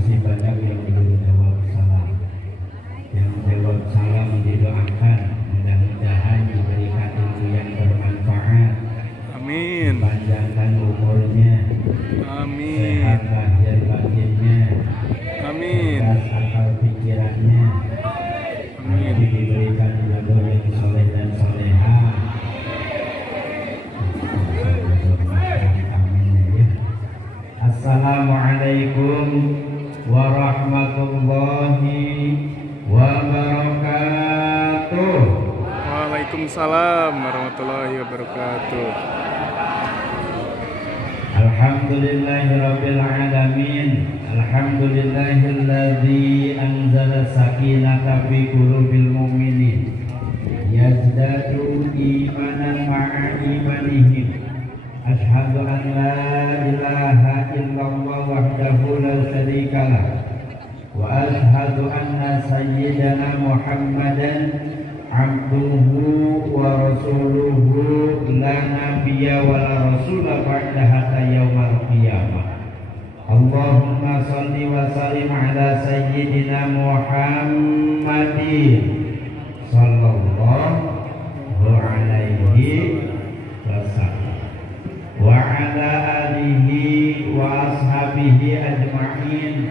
masih banyak yang belum jawab salam. Yang jawab salam didoakan, mudah-mudahan diberikan ilmu yang bermanfaat. Amin. Panjangkan umurnya. Amin. Sehat lahir batinnya. Amin. Cerdas akal pikirannya. Amin. Diberikan jodoh yang soleh dan soleha. Assalamualaikum warahmatullahi wabarakatuh. Waalaikumsalam warahmatullahi wabarakatuh. Alhamdulillahirabbil alamin. Alhamdulillahilladzi anzala sakinata fi qulubil mu'minin yazdadu imanan ma'a imanihim. Asyhadu an la ilaha illallah wahdahu la syarika lah wa asyhadu anna sayyidana Muhammadan abduhu wa rasuluhu la nabiyya wa la rasula ba'da hatta yaumal qiyamah. Allahumma salli wa sallim ala sayyidina Muhammadin sallallahu alaihi wasallam wa ala alihi wa ashabihi ajma'in.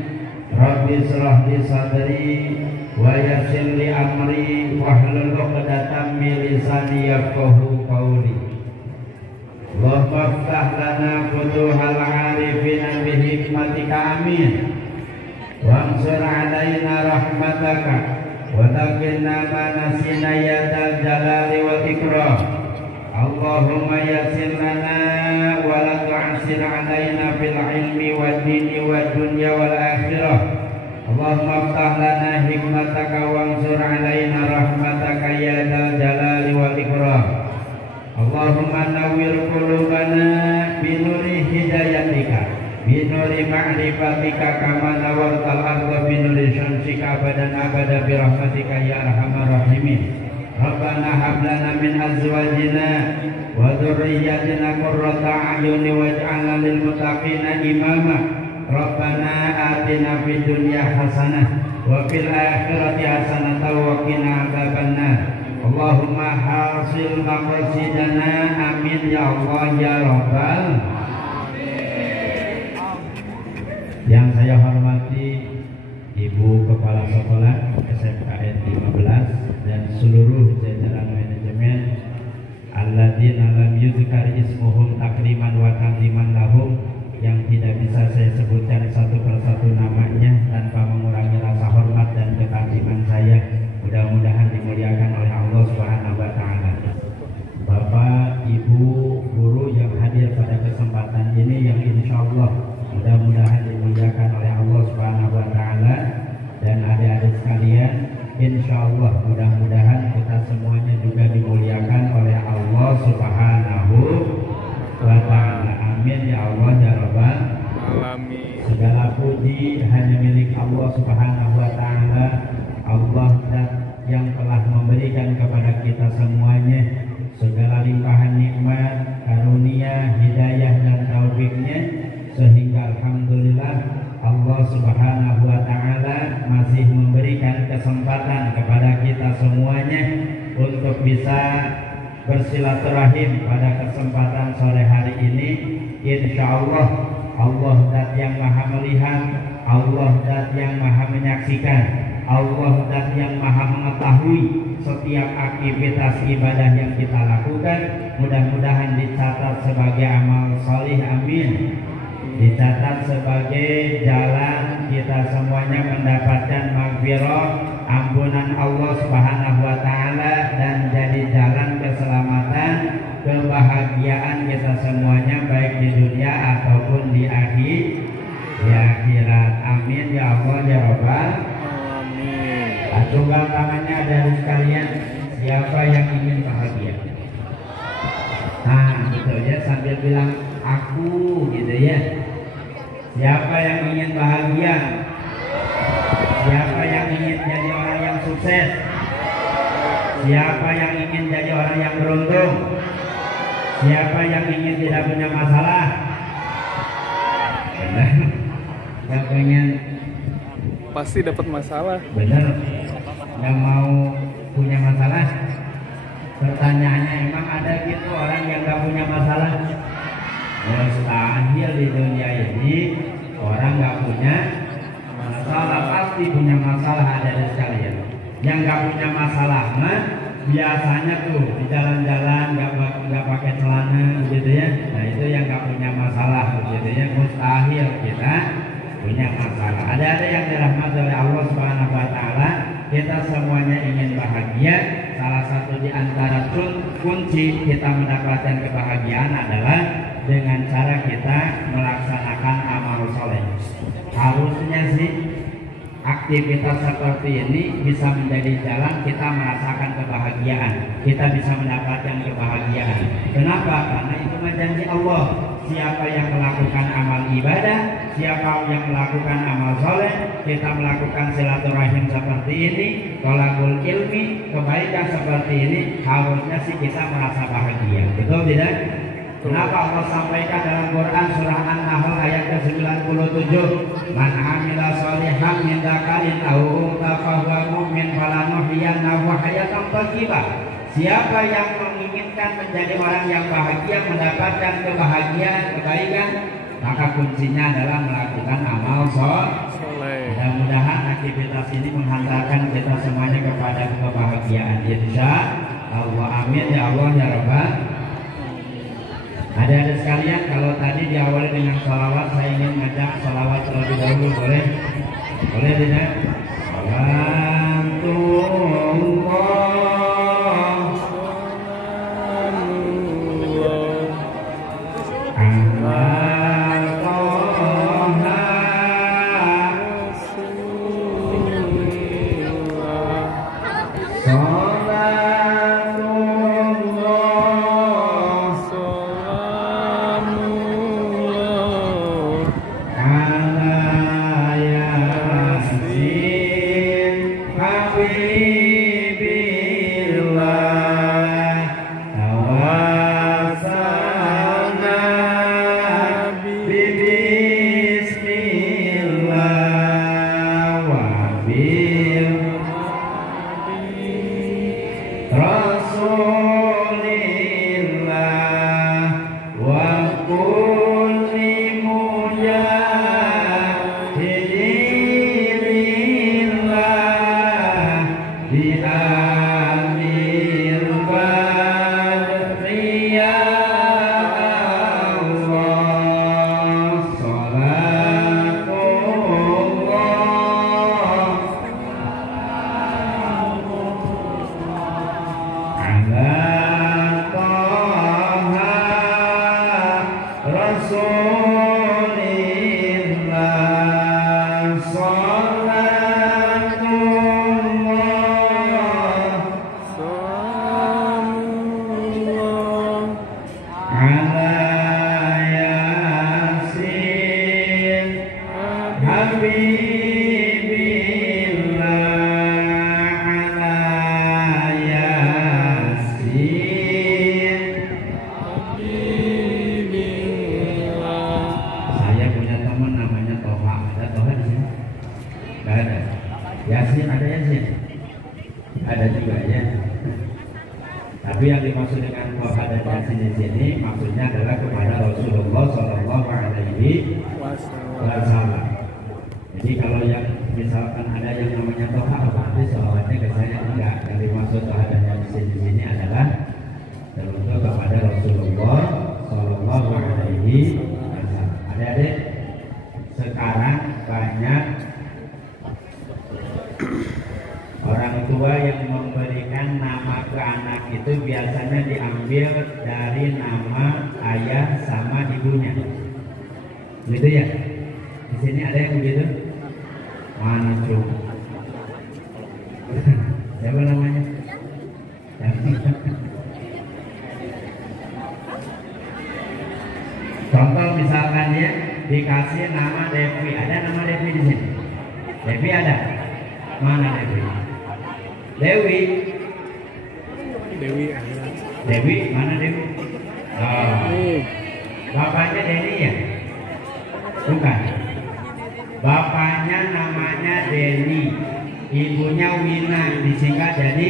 Rabbi shrah li sadri wa yassir li amri wahlul 'uqdatam min lisani yafqahu qawli. Allahumma iftah lana futuhal 'arifin bi hikmatika amin. Wansur 'alaina rahmataka wa taqinna ma nasina ya dzal jalali wal ikram. Allahumma yassir lana wa la tu'assir 'alaina fil ilmi wad dini wad dunya wal akhirah. Allahumma iftah lana hikmataka wansur 'alaina rahmataka ya dzal jalali wal ikram. Allahumma nawwir qulubana bi nuri hidayatika bi nuri ma'rifatika kama nawwartal arda bi nuri syamsika abadan abada bi rahmatika ya arhamar rahimin. Rabbana hab lana min azwajina wa dhurriyyatina qurrata a'yuni waj'alna lil muttaqina imama. Rabbana atina fid dunya hasanah wa fil akhirati hasanah wa qina adzabannar. Allahumma hasil maqasidana amin ya Allah ya Rabbal alamin. Yang saya hormati Ibu Kepala Sekolah SMKN 15 dan seluruh jajaran manajemen alladzina lam yuzkar ismuhum takriman wa ta'ziman lahum, yang tidak bisa saya sebutkan satu persatu namanya tanpa mengurangi rasa hormat dan ketaziman saya. Mudah-mudahan dimuliakan oleh Allah Subhanahu wa taala. Bapak, Ibu, guru yang hadir pada kesempatan ini yang insyaallah mudah-mudahan dimuliakan oleh Allah Subhanahu wa taala, dan adik-adik sekalian, insyaallah mudah-mudahan kita semuanya juga dimuliakan oleh Allah Subhanahu wa taala. Amin ya Allah ya Rabbal alamin. Segala puji hanya milik Allah Subhanahu wa taala. Allah yang telah memberikan kepada kita semuanya segala limpahan nikmat, karunia, hidayah dan taufiknya, sehingga alhamdulillah Allah Subhanahu wa taala masih memberikan kesempatan kepada kita semuanya untuk bisa bersilaturahim pada kesempatan sore hari ini. Insyaallah Allah zat yang maha melihat, Allah zat yang maha menyaksikan, Allah zat yang maha mengetahui setiap aktivitas ibadah yang kita lakukan. Mudah-mudahan dicatat sebagai amal salih, amin. Dicatat sebagai jalan kita semuanya mendapatkan maghfirah, ampunan Allah Subhanahu wa taala, dan jadi jalan keselamatan, kebahagiaan kita semuanya baik di dunia ataupun di akhirat. Amin ya Allah ya Rabbal alamin. Acungkan tangannya dari sekalian, siapa yang ingin bahagia? Nah, gitu ya, sambil bilang aku gitu ya. Siapa yang ingin bahagia? Siapa yang ingin jadi orang yang sukses? Siapa yang ingin jadi orang yang beruntung? Siapa yang ingin tidak punya masalah? Yang pengen pasti dapat masalah. Bener, yang mau punya masalah. Pertanyaannya, emang ada gitu orang yang gak punya masalah? Mustahil di dunia ini orang gak punya masalah, pasti punya masalah. Ada sekalian yang gak punya masalah mah biasanya tuh di jalan-jalan gak pakai celana gitu ya. Nah itu yang gak punya masalah gitu ya. Mustahil kita punya masalah. Ada yang dirahmati oleh Allah Subhanahu wa taala. Kita semuanya ingin bahagia. Salah satu di antara kunci kita mendapatkan kebahagiaan adalah dengan cara kita melaksanakan amal soleh. Harusnya sih aktivitas seperti ini bisa menjadi jalan kita merasakan kebahagiaan. Kita bisa mendapatkan kebahagiaan. Kenapa? Karena itu janji Allah. Siapa yang melakukan amal ibadah, siapa yang melakukan amal soleh, kita melakukan silaturahim seperti ini, thalabul ilmi, kebaikan seperti ini, harusnya sih kita merasa bahagia. Betul tidak? Kenapa Allah sampaikan dalam Quran surah An-Nahl ayat ke-97, man amila sholihan min dzakarin aw untha fahuwa mu'min falanuhyiyannahu hayatan thayyibah. Siapa yang menginginkan menjadi orang yang bahagia, mendapatkan kebahagiaan, kebaikan, maka kuncinya adalah melakukan amal soleh. Mudah-mudahan aktivitas ini menghantarkan kita semuanya kepada kebahagiaan. Insya Allah, amin ya Allah ya Rabbal. Ada sekalian, kalau tadi diawali dengan sholawat, saya ingin ngajak sholawat terlebih dahulu, boleh? Boleh tidak? Yasin ada Yasin? Ada juga ya. Tapi yang dimaksud dengan Toha dan Yasin di sini maksudnya adalah kepada Rasulullah Shallallahu Alaihi Wasallam. Jadi kalau yang misalkan ada yang namanya Toha, berarti sholawatnya ke saya enggak. Yang dimaksud Toha dan Yasin di sini adalah teruntuk kepada Rasulullah Shallallahu Alaihi Wasallam. Adik-adik, sekarang banyak orang tua yang memberikan nama ke anak itu biasanya diambil dari nama ayah sama ibunya. Gitu ya? Di sini ada yang begitu? Mana tuh? Siapa namanya? Contoh misalkan ya dikasih nama Devi, ada nama Devi di sini? Devi ada? Mana Devi? Dewi. Dewi ada. Dewi mana Dewi? Oh. Bapaknya Denny ya? Bukan. Bapaknya namanya Deni, ibunya Wina, disingkat jadi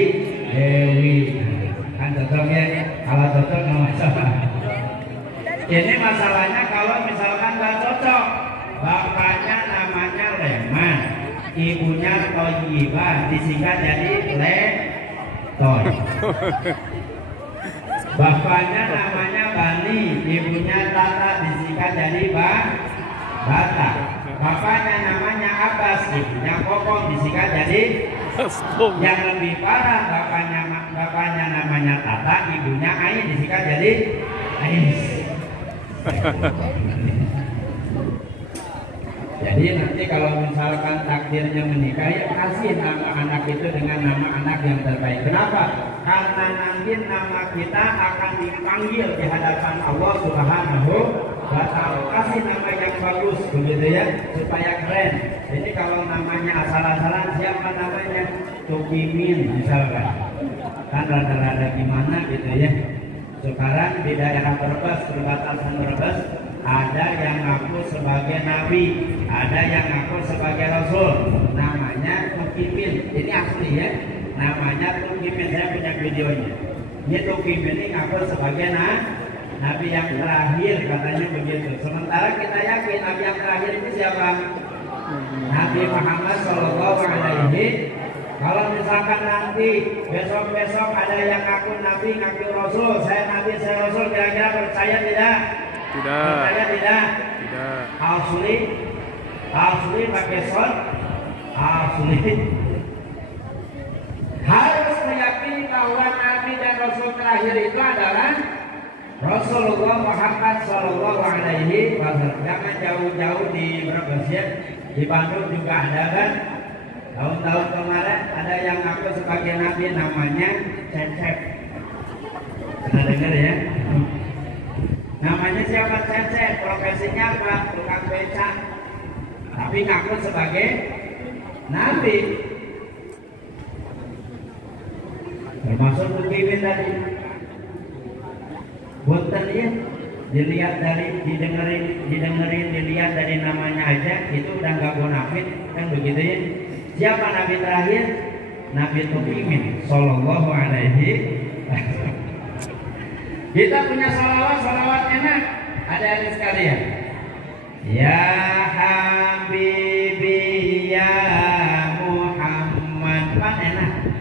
Dewi. Kan cocok ya? Kalau cocok nggak masalah. Ini masalahnya kalau misalkan nggak cocok. Bapaknya namanya Leman, ibunya Toyibah, disingkat jadi Letoy. Bapaknya namanya Bani, ibunya Tata, disingkat jadi Bata. Bapaknya namanya Abbas, ibunya Kokong, disingkat jadi. Yang lebih parah, bapaknya namanya Tata, ibunya Ai, disingkat jadi Ais. Jadi nanti kalau misalkan takdirnya menikah, ya kasih nama anak itu dengan nama anak yang terbaik. Kenapa? Karena nanti nama kita akan dipanggil di hadapan Allah Subhanahu wa Ta'ala. Kasih nama yang bagus, begitu ya, supaya keren. Jadi kalau namanya asal-asalan, siapa namanya? Tukimin misalkan, kan rada-rada gimana gitu ya. Sekarang di daerah Brebes, perbatasan Brebes, ada yang ngaku sebagai nabi, ada yang ngaku sebagai rasul. Namanya Tukimin. Ini asli ya. Namanya Tukimin. Saya punya videonya. Ini Tukimin ini ngaku sebagai nabi yang terakhir, katanya begitu. Sementara kita yakin nabi yang terakhir itu siapa? Nabi Muhammad Shallallahu Alaihi. Kalau misalkan nanti besok-besok ada yang ngaku nabi, ngaku rasul, saya nabi, saya rasul, kira-kira percaya tidak? Tidak. Percaya tidak? Tidak. Asli pakai son, asli. Harus meyakini bahwa nabi dan rasul terakhir itu adalah Rasulullah Muhammad Shallallahu Alaihi Wasallam. Jangan jauh-jauh di Brebes ya, di Bandung juga ada kan. Tahun-tahun kemarin ada yang ngaku sebagai nabi, namanya Cecep. Pernah dengar ya? Namanya siapa? Cecep. Profesinya apa? Tukang becak. Tapi ngaku sebagai nabi. Termasuk Tukimin tadi. Bukan ya? Dilihat dari namanya aja, itu udah nggak bonafit kan begitu ya? Siapa nabi terakhir? Nabi Tukimin Sallallahu Alaihi Wasallam. Kita punya salawat enak. Ada yang sekalian. Ya Habibi ya Muhammad, kan enak.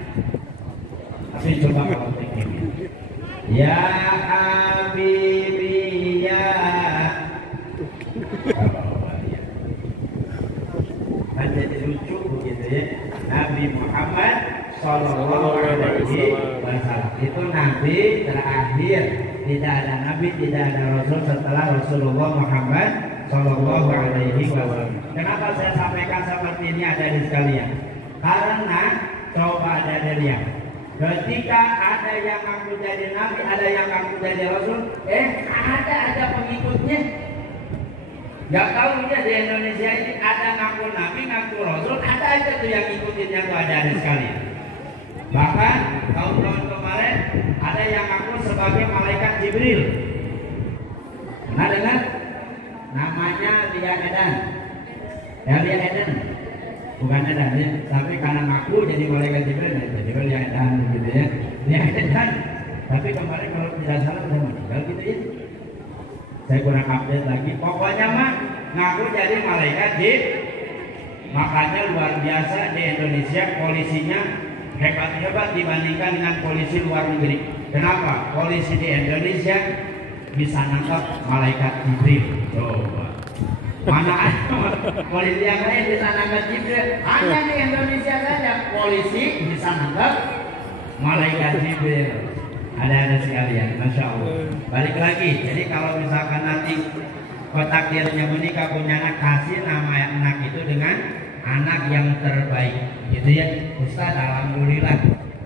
Tapi coba kalau Tukimin. Ya Habibi ya. Kan jadi lucu begitu ya. Nabi Muhammad Sallallahu Alaihi Wasallam itu nabi terakhir. Tidak ada nabi, tidak ada rasul setelah Rasulullah Muhammad Sallallahu Alaihi Wasallam. Kenapa saya sampaikan seperti ini adik-adik sekalian? Karena coba ada lihat. Ketika ada yang ngaku jadi nabi, ada yang ngaku jadi rasul, ada aja pengikutnya. Gak tahu ya di Indonesia ini ada ngaku nabi, ngaku rasul, ada aja tuh yang ngikutinnya tuh ada sekali. Bahkan tahun-tahun kemarin ada yang ngaku sebagai malaikat Jibril. Pernah dengar? Namanya Lia Eden. Lia Eden. Bukan Eden ya, tapi karena ngaku jadi malaikat Jibril, jadi Lia Eden gitu ya. Lia Eden. Tapi kemarin kalau tidak salah udah meninggal gitu ya. Saya kurang update lagi. Pokoknya mah ngaku jadi malaikat Jibril. Makanya luar biasa di Indonesia polisinya hebat-hebat dibandingkan dengan polisi luar negeri. Kenapa? Polisi di Indonesia bisa nangkap malaikat Jibril. Coba. Mana ada polisi yang lain bisa nangkap Jibril? Hanya di Indonesia saja polisi bisa nangkap malaikat Jibril. Ada sekalian, masya Allah. Balik lagi. Jadi kalau misalkan nanti takdirnya menikah punya anak, kasih nama anak itu dengan anak yang terbaik, gitu ya. Ustaz, alhamdulillah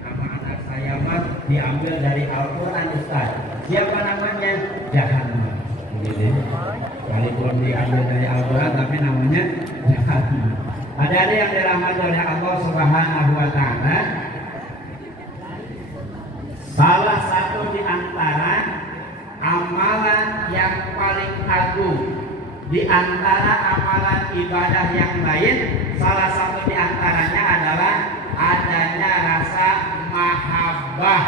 nama anak saya mah diambil dari Al-Quran Ustaz. Siapa namanya? Jahannam. Gitu. Walaupun diambil dari Al-Quran tapi namanya Jahannam. Ada yang dirahmati oleh Allah Subhanahu Wa Taala. Salah satu di antara amalan yang paling agung di antara amalan ibadah yang lain, salah satu di antaranya adalah adanya rasa mahabbah,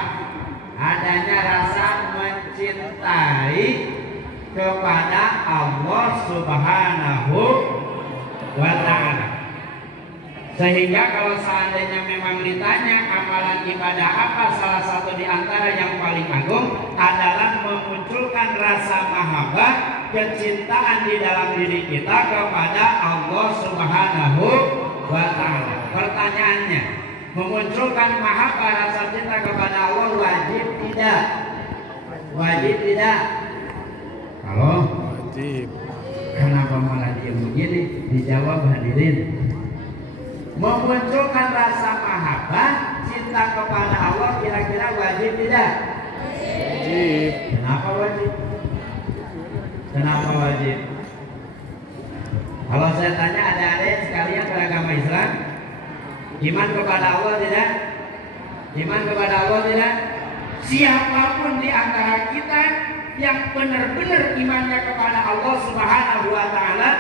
adanya rasa mencintai kepada Allah Subhanahu wa ta'ala. Sehingga kalau seandainya memang ditanya amalan ibadah apa, salah satu di antara yang paling agung adalah memunculkan rasa mahabbah, kecintaan di dalam diri kita kepada Allah Subhanahu wa ta'ala. Pertanyaannya, memunculkan mahabbah, rasa cinta kepada Allah wajib tidak? Wajib tidak? Kalau Wajib. kenapa malah diem begini? Dijawab hadirin. Memunculkan rasa mahabbah, cinta kepada Allah kira-kira wajib tidak? Wajib. Kenapa wajib? Kenapa wajib? Kalau saya tanya adik-adik sekalian beragama Islam, iman kepada Allah tidak? Iman kepada Allah tidak? Siapapun di antara kita yang benar-benar imannya kepada Allah Subhanahu wa ta'ala,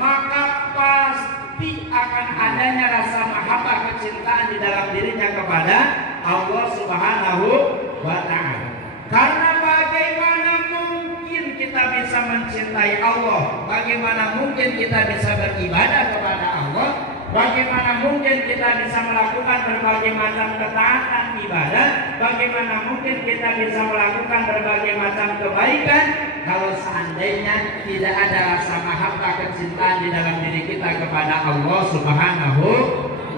maka pasti akan adanya rasa mahabbah, kecintaan di dalam dirinya kepada Allah Subhanahu wa ta'ala. Karena bagaimana mungkin kita bisa mencintai Allah, bagaimana mungkin kita bisa beribadah kepada Allah, bagaimana mungkin kita bisa melakukan berbagai macam ketaatan ibadah, bagaimana mungkin kita bisa melakukan berbagai macam kebaikan kalau seandainya tidak ada rasa mahabbah, kecintaan di dalam diri kita kepada Allah Subhanahu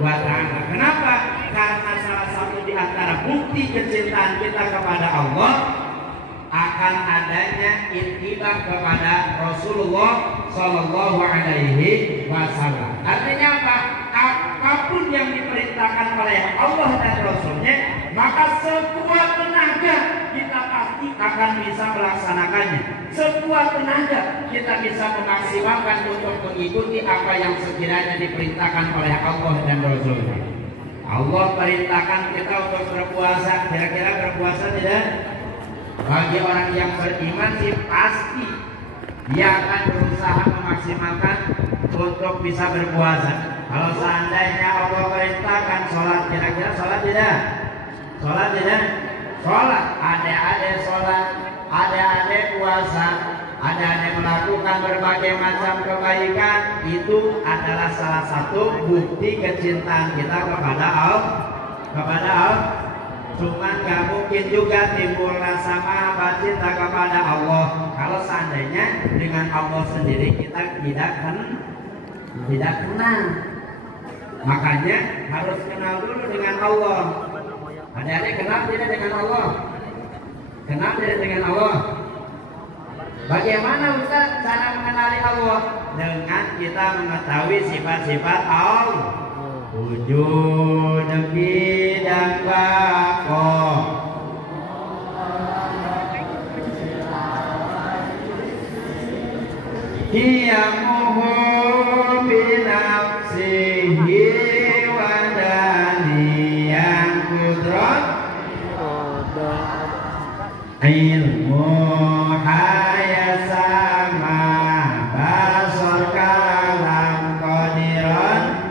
wa ta'ala. Kenapa? Karena salah satu di antara bukti kecintaan kita kepada Allah akan adanya ittibah kepada Rasulullah Sallallahu Alaihi Wasallam. Artinya apa? Apapun yang diperintahkan oleh Allah dan Rasulnya, maka sekuat tenaga kita pasti akan bisa melaksanakannya. Sekuat tenaga kita bisa memaksimalkan untuk mengikuti apa yang sekiranya diperintahkan oleh Allah dan Rasulnya. Allah perintahkan kita untuk berpuasa. Kira-kira berpuasa tidak? Bagi orang yang beriman sih pasti dia akan berusaha memaksimalkan untuk bisa berpuasa. Kalau seandainya Allah perintahkan sholat, kira-kira sholat tidak? Sholat tidak? Sholat, adik-adik sholat, adik-adik puasa, adik-adik melakukan berbagai macam kebaikan, itu adalah salah satu bukti kecintaan kita kepada Allah. Kepada Allah. Cuman gak mungkin juga timbul rasa mahabbah, cinta kepada Allah kalau seandainya dengan Allah sendiri kita tidak kenal. Makanya harus kenal dulu dengan Allah. Adik-adik kenal tidak dengan Allah? Kenal tidak dengan Allah? Bagaimana Ustaz cara mengenali Allah? Dengan kita mengetahui sifat-sifat Allah. Wujud bidang bako, hiyamuhu binafsihi wa daniyang kudrat ilmu hayasama basor kalam qadiran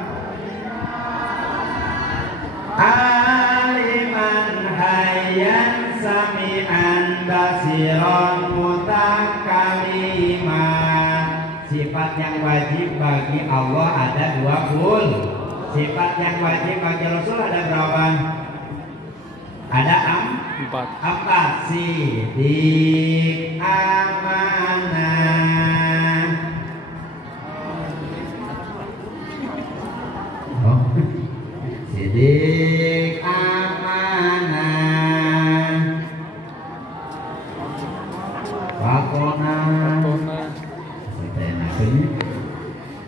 aliman hayyan sami'an basiron mutakaliman. Sifat yang wajib bagi Allah ada 20. Sifat yang wajib bagi Rasul ada berapa? Ada 4. Sidik, amanah. Oh. Sidik, amanah, wakona,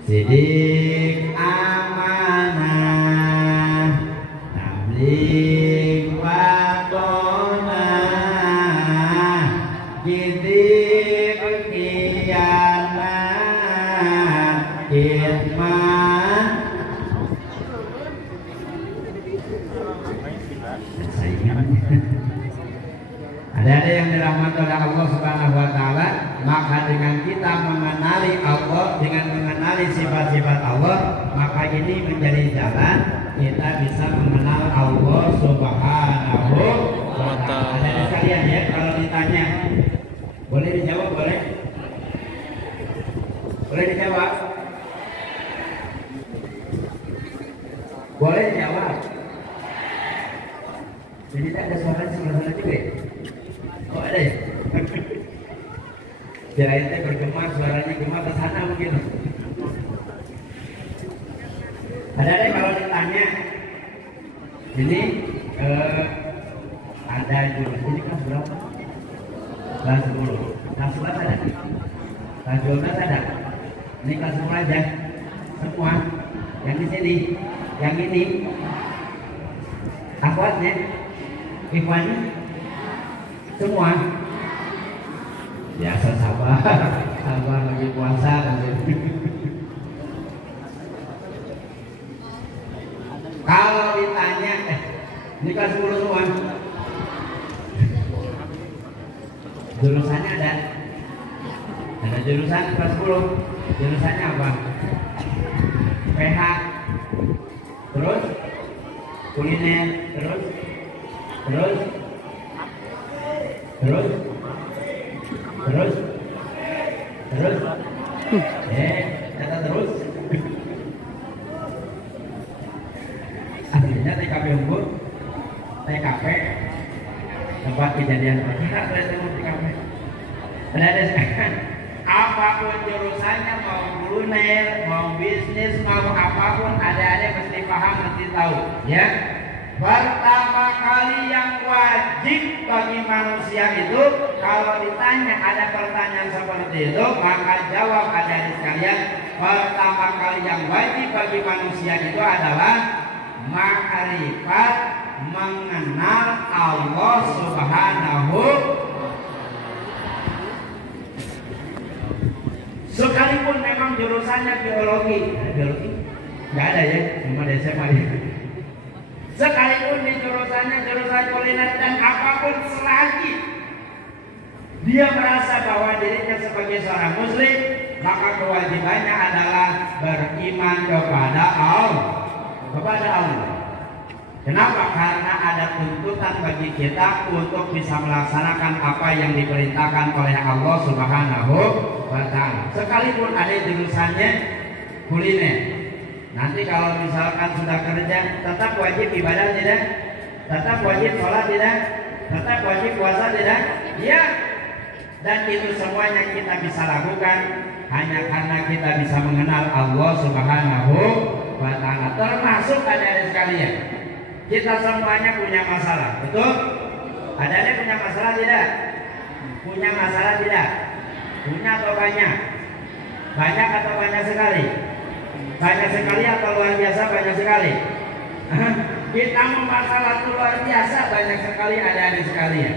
sidik, amanah, tabligh, wakona, sidik, kianah, khidmah. Ada yang dirahmati oleh Allah Subhanahu wa ta'ala, maka dengan kita mengenali Allah, dengan mengenali sifat-sifat Allah, maka ini menjadi jalan kita bisa mengenal Allah Subhanahu wa ta'ala. Ada sekalian ya, kalau ditanya boleh dijawab, boleh? Boleh dijawab? Boleh dijawab? Jadi tak ada suara di sebelah sana juga ya? Oh ada ya? Kirain teh bergema, suaranya gema ke sana mungkin. Ada kalau ditanya ini ada jurusan ini kelas berapa? Kelas 10. Kelas 11 ada? Kelas 12 ada? Ini kelas 10 aja. Semua yang di sini, yang ini akhwatnya, ikhwannya, semua. Biasa sabar, sabar lagi puasa. Kalau ditanya, ini kelas 10 semua. Jurusannya ada? Ada jurusan kelas 10. Jurusannya apa? PH. Terus? Kuliner. Terus? Terus? Terus? Terus? Terus? Kata terus? Akhirnya TKP unggul, TKP tempat kejadian perkara TKP. Ada sekarang apapun jurusannya, mau kuliner, mau bisnis, mau apapun, ada mesti paham, mesti tahu, ya. Pertama kali yang wajib bagi manusia itu, kalau ditanya ada pertanyaan seperti itu, maka jawab adik-adik sekalian. Pertama kali yang wajib bagi manusia itu adalah ma'rifat, mengenal Allah Subhanahu. Sekalipun memang jurusannya biologi nggak ada ya, cuma di SMA ya. Sekalipun di jurusannya jurusan kuliner dan apapun, selagi dia merasa bahwa dirinya sebagai seorang muslim, maka kewajibannya adalah beriman kepada Allah. Kenapa? Karena ada tuntutan bagi kita untuk bisa melaksanakan apa yang diperintahkan oleh Allah Subhanahu wa ta'ala. Sekalipun ada jurusannya kuliner, nanti kalau misalkan sudah kerja, tetap wajib ibadah tidak? Tetap wajib sholat tidak? Tetap wajib puasa tidak? Ya. Dan itu semuanya kita bisa lakukan hanya karena kita bisa mengenal Allah Subhanahu wa ta'ala. Termasuk adik-adik sekalian, kita semuanya punya masalah, betul? Adik-adik punya masalah tidak? Punya masalah tidak? Punya atau banyak? Banyak atau banyak sekali? Banyak sekali atau luar biasa banyak sekali? Kita mau masalah luar biasa banyak sekali adik-adik sekalian.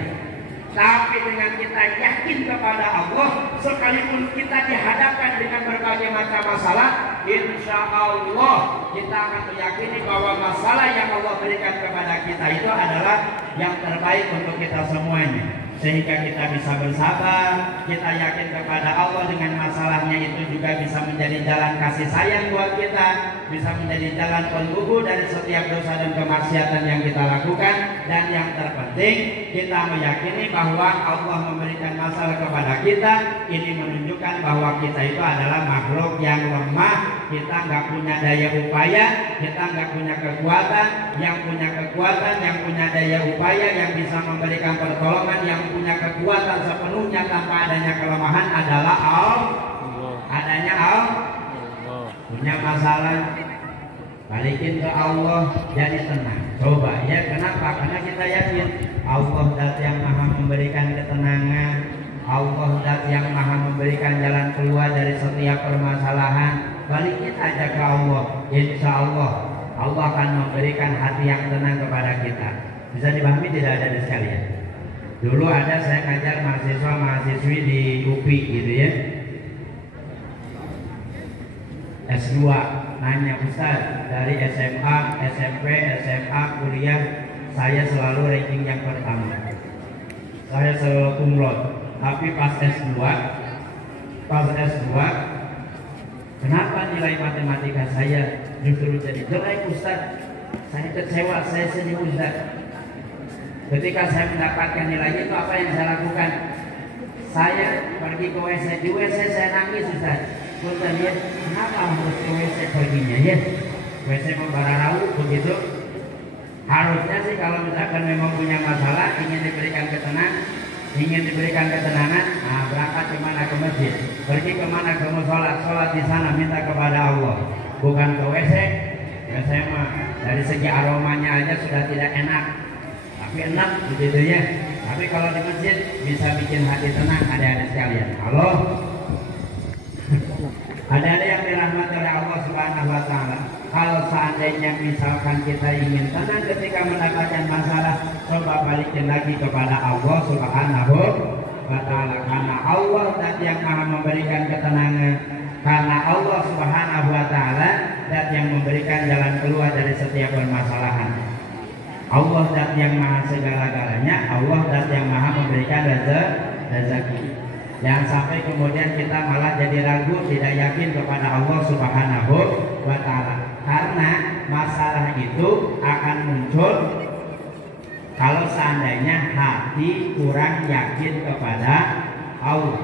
Tapi dengan kita yakin kepada Allah, sekalipun kita dihadapkan dengan berbagai macam masalah, insya Allah kita akan meyakini bahwa masalah yang Allah berikan kepada kita itu adalah yang terbaik untuk kita semuanya. Sehingga kita bisa bersabar, kita yakin kepada Allah dengan masalahnya itu juga bisa menjadi jalan kasih sayang buat kita, bisa menjadi jalan penggugur dari setiap dosa dan kemaksiatan yang kita lakukan. Dan yang terpenting, kita meyakini bahwa Allah memberikan masalah kepada kita. Ini menunjukkan bahwa kita itu adalah makhluk yang lemah, kita nggak punya daya upaya, kita nggak punya kekuatan. Yang punya kekuatan, yang punya daya upaya, yang bisa memberikan pertolongan, yang punya kekuatan sepenuhnya tanpa adanya kelemahan adalah Allah. Adanya Allah. Punya masalah, balikin ke Allah, jadi tenang. Coba ya, kenapa? Karena kita yakin Allah zat yang maha memberikan ketenangan, Allah zat yang maha memberikan jalan keluar dari setiap permasalahan. Balikin aja ke Allah, insya Allah Allah akan memberikan hati yang tenang kepada kita. Bisa dipahami tidak ada sekalian? Dulu ada saya ngajar mahasiswa-mahasiswi di UPI gitu ya, S2, nanya Ustaz, dari SMA, SMP, SMA, kuliah saya selalu ranking yang pertama, saya selalu kumlot. Tapi pas S2 pas S2, kenapa nilai matematika saya justru jadi jelek Ustaz? Saya kecewa, saya sedih Ustaz. Ketika saya mendapatkan nilai itu, apa yang saya lakukan? Saya pergi ke WC, di WC saya nangis Ustaz. Ustaz ya, kenapa harus ke WC perginya ya? WC membararau begitu. Harusnya sih kalau misalkan memang punya masalah, ingin diberikan ketenangan, nah berangkat kemana? Ke masjid. Pergi kemana? Ke musola, sholat di sana, minta kepada Allah. Bukan ke WC. WC mah dari segi aromanya aja sudah tidak enak, tapi enak begitu ya. Tapi kalau di masjid bisa bikin hati tenang, adik-adik sekalian. Halo, adik-adik yang dirahmati oleh Allah Subhanahu Wa Taala. Kalau seandainya misalkan kita ingin tenang ketika mendapatkan masalah, coba balikin lagi kepada Allah Subhanahu Wa Taala. Karena Allah zat yang maha memberikan ketenangan. Karena Allah Subhanahu Wa Taala zat yang memberikan jalan keluar dari setiap permasalahan. Allah zat yang maha segala-galanya. Allah zat yang maha memberikan rezeki. Jangan sampai kemudian kita malah jadi ragu, tidak yakin kepada Allah Subhanahu Wa Taala. Karena masalah itu akan muncul kalau seandainya hati kurang yakin kepada Allah.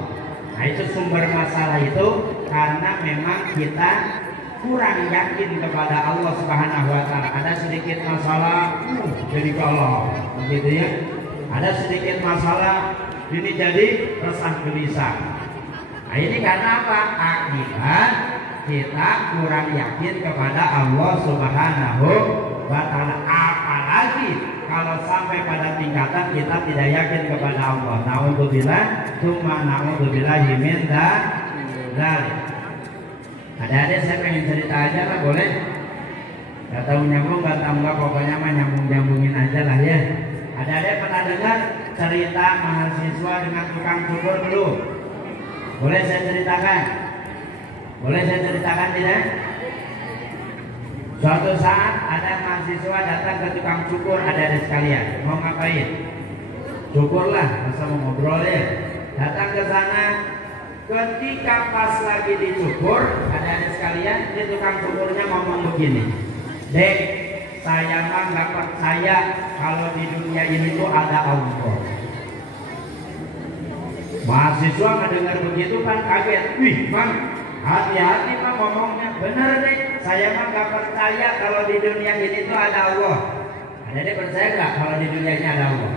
Nah itu sumber masalah itu karena memang kita kurang yakin kepada Allah Subhanahu Wa Taala. Ada sedikit masalah jadi kalah, begitu ya. Ada sedikit masalah ini jadi resah gelisah. Nah ini karena apa? Akibat kita kurang yakin kepada Allah Subhanahu Wa Taala. Apalagi kalau sampai pada tingkatan kita tidak yakin kepada Allah. Na'udzubillah, tsumma na'udzubillahi min dzalik. Ada saya pengen cerita aja lah, boleh? Gak tahu nyambung, gak tahu enggak, pokoknya mah nyambungin aja lah ya. Ada pernah dengar cerita mahasiswa dengan tukang cukur dulu? Boleh saya ceritakan? Boleh saya ceritakan tidak? Suatu saat ada mahasiswa datang ke tukang cukur, ada sekalian. Mau ngapain? Cukurlah, masa mau ngobrol ya. Datang ke sana. Ketika pas lagi dicukur, ada sekalian, di tukang cukurnya ngomong begini, Dek, saya mah nggak percaya kalau di dunia ini tuh ada Allah. Mahasiswa mendengar begitu kan kaget. Wih, Mang, hati-hati Mang ngomongnya. Bener deh, saya mah nggak percaya kalau di dunia ini tuh ada Allah. Ada percaya nggak kalau di dunia ini ada Allah?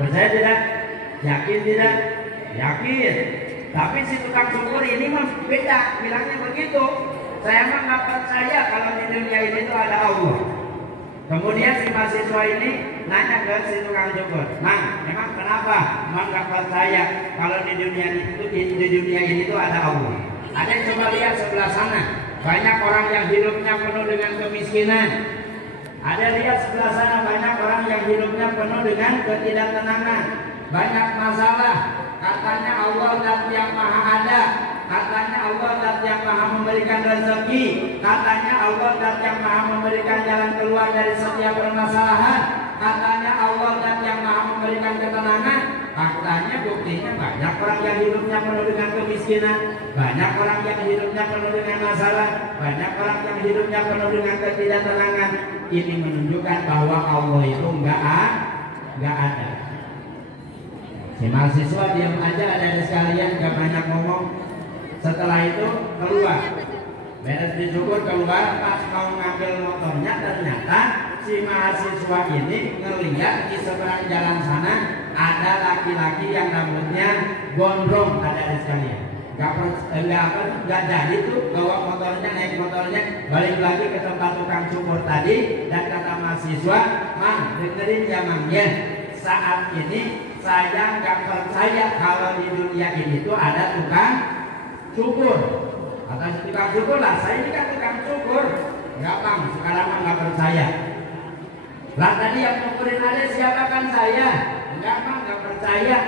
Percaya tidak? Yakin tidak? Yakin. Tapi si tukang cukur ini mah beda, bilangnya begitu. Saya mah nggak percaya kalau di dunia ini tuh ada Allah. Kemudian si mahasiswa ini nanya ke si tukang cukur, Mang, emang kenapa Mang nggak percaya kalau di dunia ini tuh ada Allah? Ada yang coba lihat sebelah sana, banyak orang yang hidupnya penuh dengan kemiskinan. Ada lihat sebelah sana, banyak orang yang hidupnya penuh dengan ketidaktenangan, banyak masalah. Katanya Allah zat yang maha ada, katanya Allah zat yang maha memberikan rezeki, katanya Allah zat yang maha memberikan jalan keluar dari setiap permasalahan, katanya Allah zat yang maha memberikan ketenangan. Faktanya buktinya banyak orang yang hidupnya penuh dengan kemiskinan, banyak orang yang hidupnya penuh dengan masalah, banyak orang yang hidupnya penuh dengan ketidaktenangan. Ini menunjukkan bahwa Allah itu enggak ada. Si mahasiswa diam aja, ada sekalian, gak banyak ngomong. Setelah itu keluar, beres dicukur keluar, pas mau ngambil motornya ternyata si mahasiswa ini ngelihat di seberang jalan sana ada laki-laki yang rambutnya gondrong, ada sekalian. Gak jadi tuh bawa motornya, naik motornya balik lagi ke tempat tukang cukur tadi dan kata mahasiswa, Mang, dengerin ya Mang ya, saat ini saya nggak percaya kalau di dunia ini tuh ada tukang cukur. Kata tukang cukur lah, saya ini kan tukang cukur. Enggak Bang, sekarang mah nggak percaya. Lah tadi yang ngukurin ada siapa kan saya? Enggak Bang, nggak percaya.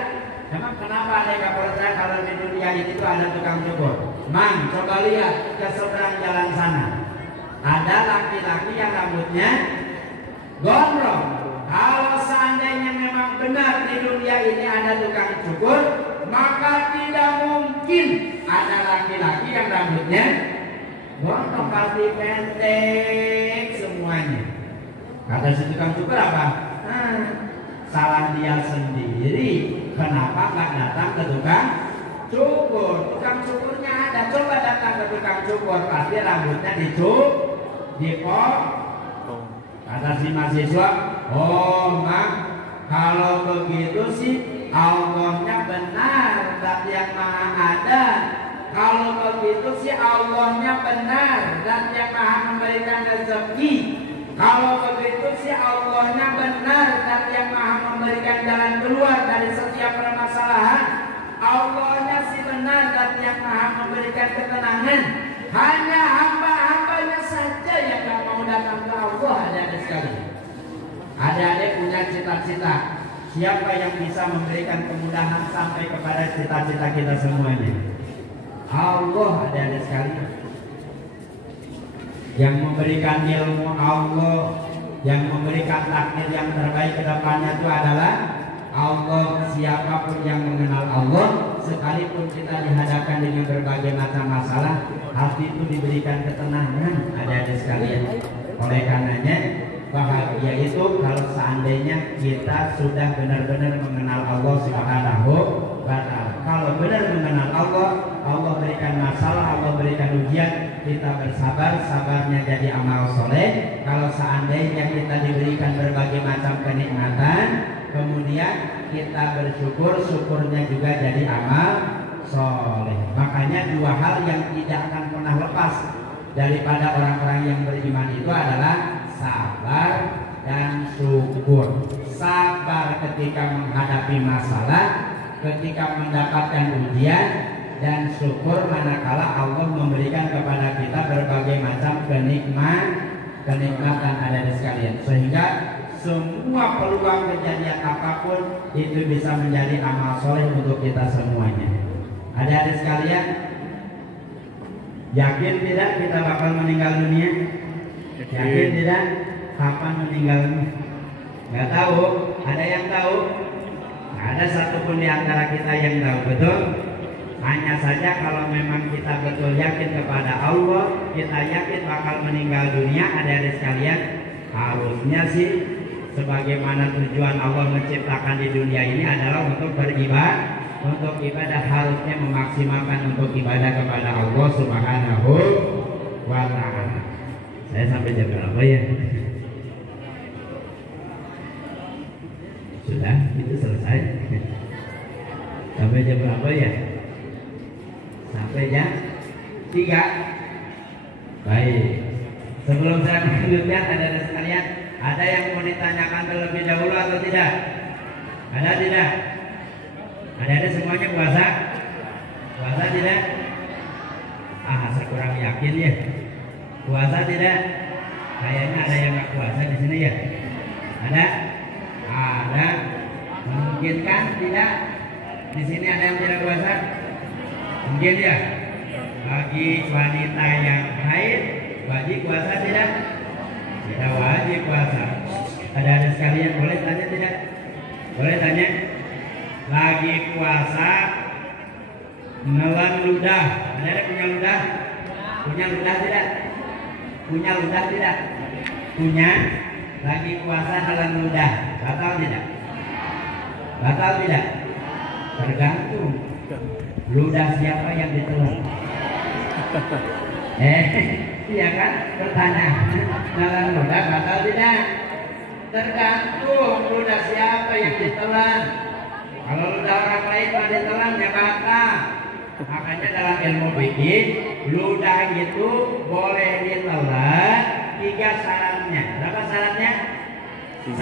Emang kenapa ada nggak percaya kalau di dunia ini tuh ada tukang cukur? Mang, coba lihat ke seberang jalan sana. Ada laki-laki yang rambutnya gondrong. Kalau seandainya memang benar di dunia ini ada tukang cukur, maka tidak mungkin ada laki-laki yang rambutnya gondrong pasti pendek semuanya. Kata si tukang cukur apa? Salah dia sendiri. Kenapa nggak datang ke tukang cukur? Tukang cukurnya ada. Coba datang ke tukang cukur, pasti rambutnya dipotong. Kata si mahasiswa, oh mak, kalau begitu sih Allahnya benar, zat yang maha ada. Kalau begitu sih Allahnya benar, zat yang maha memberikan rezeki. Kalau begitu sih Allahnya benar, zat yang maha memberikan jalan keluar dari setiap permasalahan. Allahnya sih benar, zat yang maha memberikan ketenangan. Hanya hamba-hambanya saja yang gak mau datang ke Allah. Adik-adik sekalian, adik-adik punya cita-cita. Siapa yang bisa memberikan kemudahan sampai kepada cita-cita kita semuanya? Allah, adik-adik sekalian. Yang memberikan ilmu Allah, yang memberikan takdir yang terbaik ke depannya itu adalah Allah. Siapapun yang mengenal Allah, sekalipun kita dihadapkan dengan berbagai macam masalah, hati itu diberikan ketenangan, adik-adik sekalian. Oleh karenanya, bahagia itu kalau seandainya kita sudah benar-benar mengenal Allah Subhanahu wa ta'ala. Kalau benar mengenal Allah, Allah berikan masalah, Allah berikan ujian, kita bersabar, sabarnya jadi amal soleh. Kalau seandainya kita diberikan berbagai macam kenikmatan, kemudian kita bersyukur, syukurnya juga jadi amal soleh. Makanya dua hal yang tidak akan pernah lepas daripada orang-orang yang beriman itu adalah sabar dan syukur. Sabar ketika menghadapi masalah, ketika mendapatkan ujian, dan syukur manakala Allah memberikan kepada kita berbagai macam kenikmatan ada di sekalian. Sehingga semua peluang kejadian apapun itu bisa menjadi amal soleh untuk kita semuanya. Adik-adik sekalian, yakin tidak kita bakal meninggal dunia? Yakin tidak? Kapan meninggalnya? Nggak tahu. Ada yang tahu? Nggak ada satupun di antara kita yang tahu. Betul? Hanya saja kalau memang kita betul yakin kepada Allah, kita yakin bakal meninggal dunia, adik-adik sekalian, harusnya sih sebagaimana tujuan Allah menciptakan di dunia ini adalah untuk beribadah. Untuk ibadah harusnya memaksimalkan untuk ibadah kepada Allah Subhanahu wa ta'ala. Saya sampai jam berapa ya? Sudah, itu selesai. Sampai jam berapa ya? Sampai jam 3. Baik. Sebelum saya melanjutkan, adik-adik sekalian, ada yang mau ditanyakan terlebih dahulu atau tidak? Ada tidak? Adik-adik semuanya puasa? Puasa tidak? Saya kurang yakin ya. Puasa tidak? Kayaknya ada yang nggak puasa di sini ya. Ada? Ada. Mungkin kan tidak? Di sini ada yang tidak puasa? Mungkin ya. Bagi wanita yang haid, wajib puasa tidak? Tidak wajib puasa. Ada sekalian boleh tanya tidak? Boleh tanya? Lagi puasa menelan ludah. Ada punya ludah? Punya ludah tidak? Punya ludah tidak? Punya. Lagi puasa menelan ludah. Batal tidak? Batal tidak? Tergantung. Ludah siapa yang ditelan? Iya kan? Pertanyaan. Menelan ludah batal tidak? Tergantung ludah siapa yang ditelan. Kalau ludah orang lain mah ditelan ya batal. Makanya dalam ilmu fikih, ludah itu boleh ditelan 3 syaratnya. Berapa syaratnya? 1,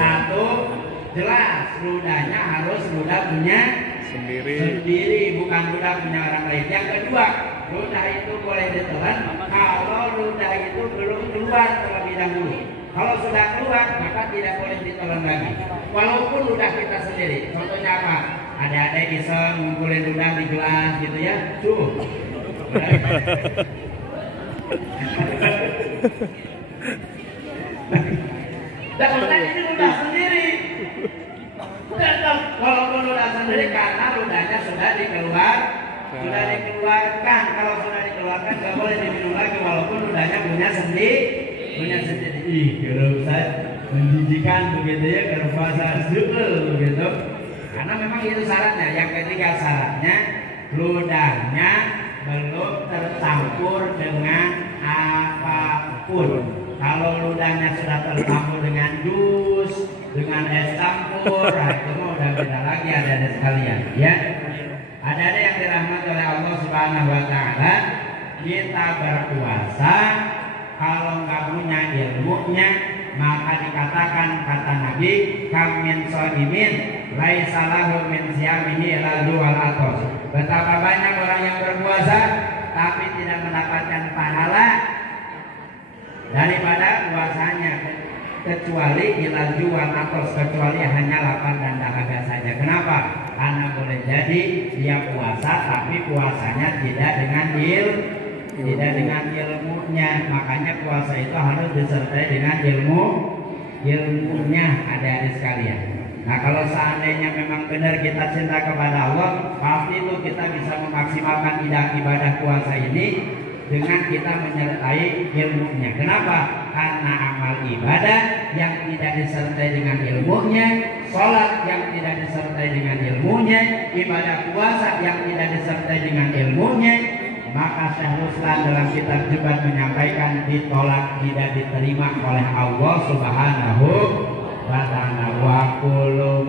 jelas ludahnya harus ludah punya sendiri, bukan ludah punya orang lain. Yang kedua, ludah itu boleh ditelan kalau ludah itu belum keluar terlebih dahulu. Kalau sudah keluar maka tidak boleh ditelan lagi. Walaupun ludah kita sendiri. Contohnya apa? Ada-ada iseng ngumpulin ludah di gelas gitu ya. Dan ludah ini ludah sendiri. Walaupun ludah sendiri karena ludahnya sudah dikeluar Sudah dikeluarkan. Kalau sudah dikeluarkan nggak boleh diminum lagi walaupun ludahnya punya sendiri. Ih, kalau Ustaz menjijikan begitu ya kalau puasa zuhur begitu. Karena memang itu syaratnya. Yang ketiga syaratnya ludahnya belum tercampur dengan apapun. Kalau ludahnya sudah tercampur dengan jus, dengan es campur, nah itu mah udah beda lagi ada sekalian, ya. Ada yang dirahmati oleh Allah Subhanahu Wa Taala, kita berpuasa kalau nggak punya ilmunya maka dikatakan kata Nabi kamin shodimin laisa lahu min siyamihi illa wal atos. Betapa banyak orang yang berpuasa tapi tidak mendapatkan pahala daripada puasanya kecuali ilal wal atos, kecuali hanya lapar dan dahaga saja. Kenapa? Karena boleh jadi dia puasa tapi puasanya tidak dengan ilmunya. Makanya puasa itu harus disertai dengan ilmunya, adik-adik sekalian. Nah, kalau seandainya memang benar kita cinta kepada Allah, pasti itu kita bisa memaksimalkan ibadah puasa ini dengan kita menyertai ilmunya. Kenapa? Karena amal ibadah yang tidak disertai dengan ilmunya, sholat yang tidak disertai dengan ilmunya, ibadah puasa yang tidak disertai dengan ilmunya, maka Syekh Ruslan dalam kitab Jubat menyampaikan ditolak, tidak diterima oleh Allah Subhanahu wa ta'ala. Wa kullu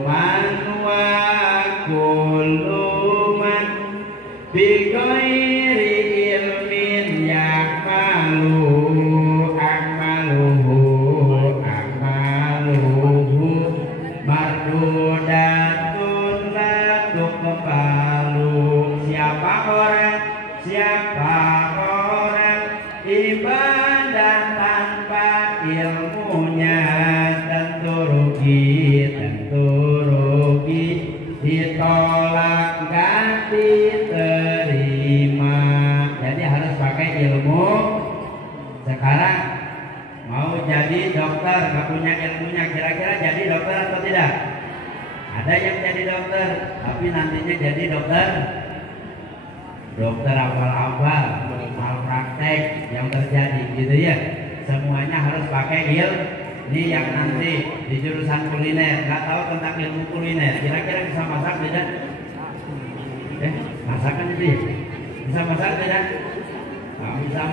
man bi ghairi ilmin ya'malu amaluhu mardudatun la tuqbalu. Siapa orang ibadah tanpa ilmunya tentu rugi, ditolak gak diterima. Jadi harus pakai ilmu. Sekarang mau jadi dokter gak punya ilmunya, kira-kira jadi dokter atau tidak? Ada yang jadi dokter tapi nantinya jadi dokter awal-awal malpraktek yang terjadi gitu ya. Semuanya harus pakai ilmu. Ini yang nanti di jurusan kuliner nggak tahu tentang ilmu kuliner, kira-kira bisa masak tidak? Masakan itu ya? Bisa masak tidak? Nggak bisa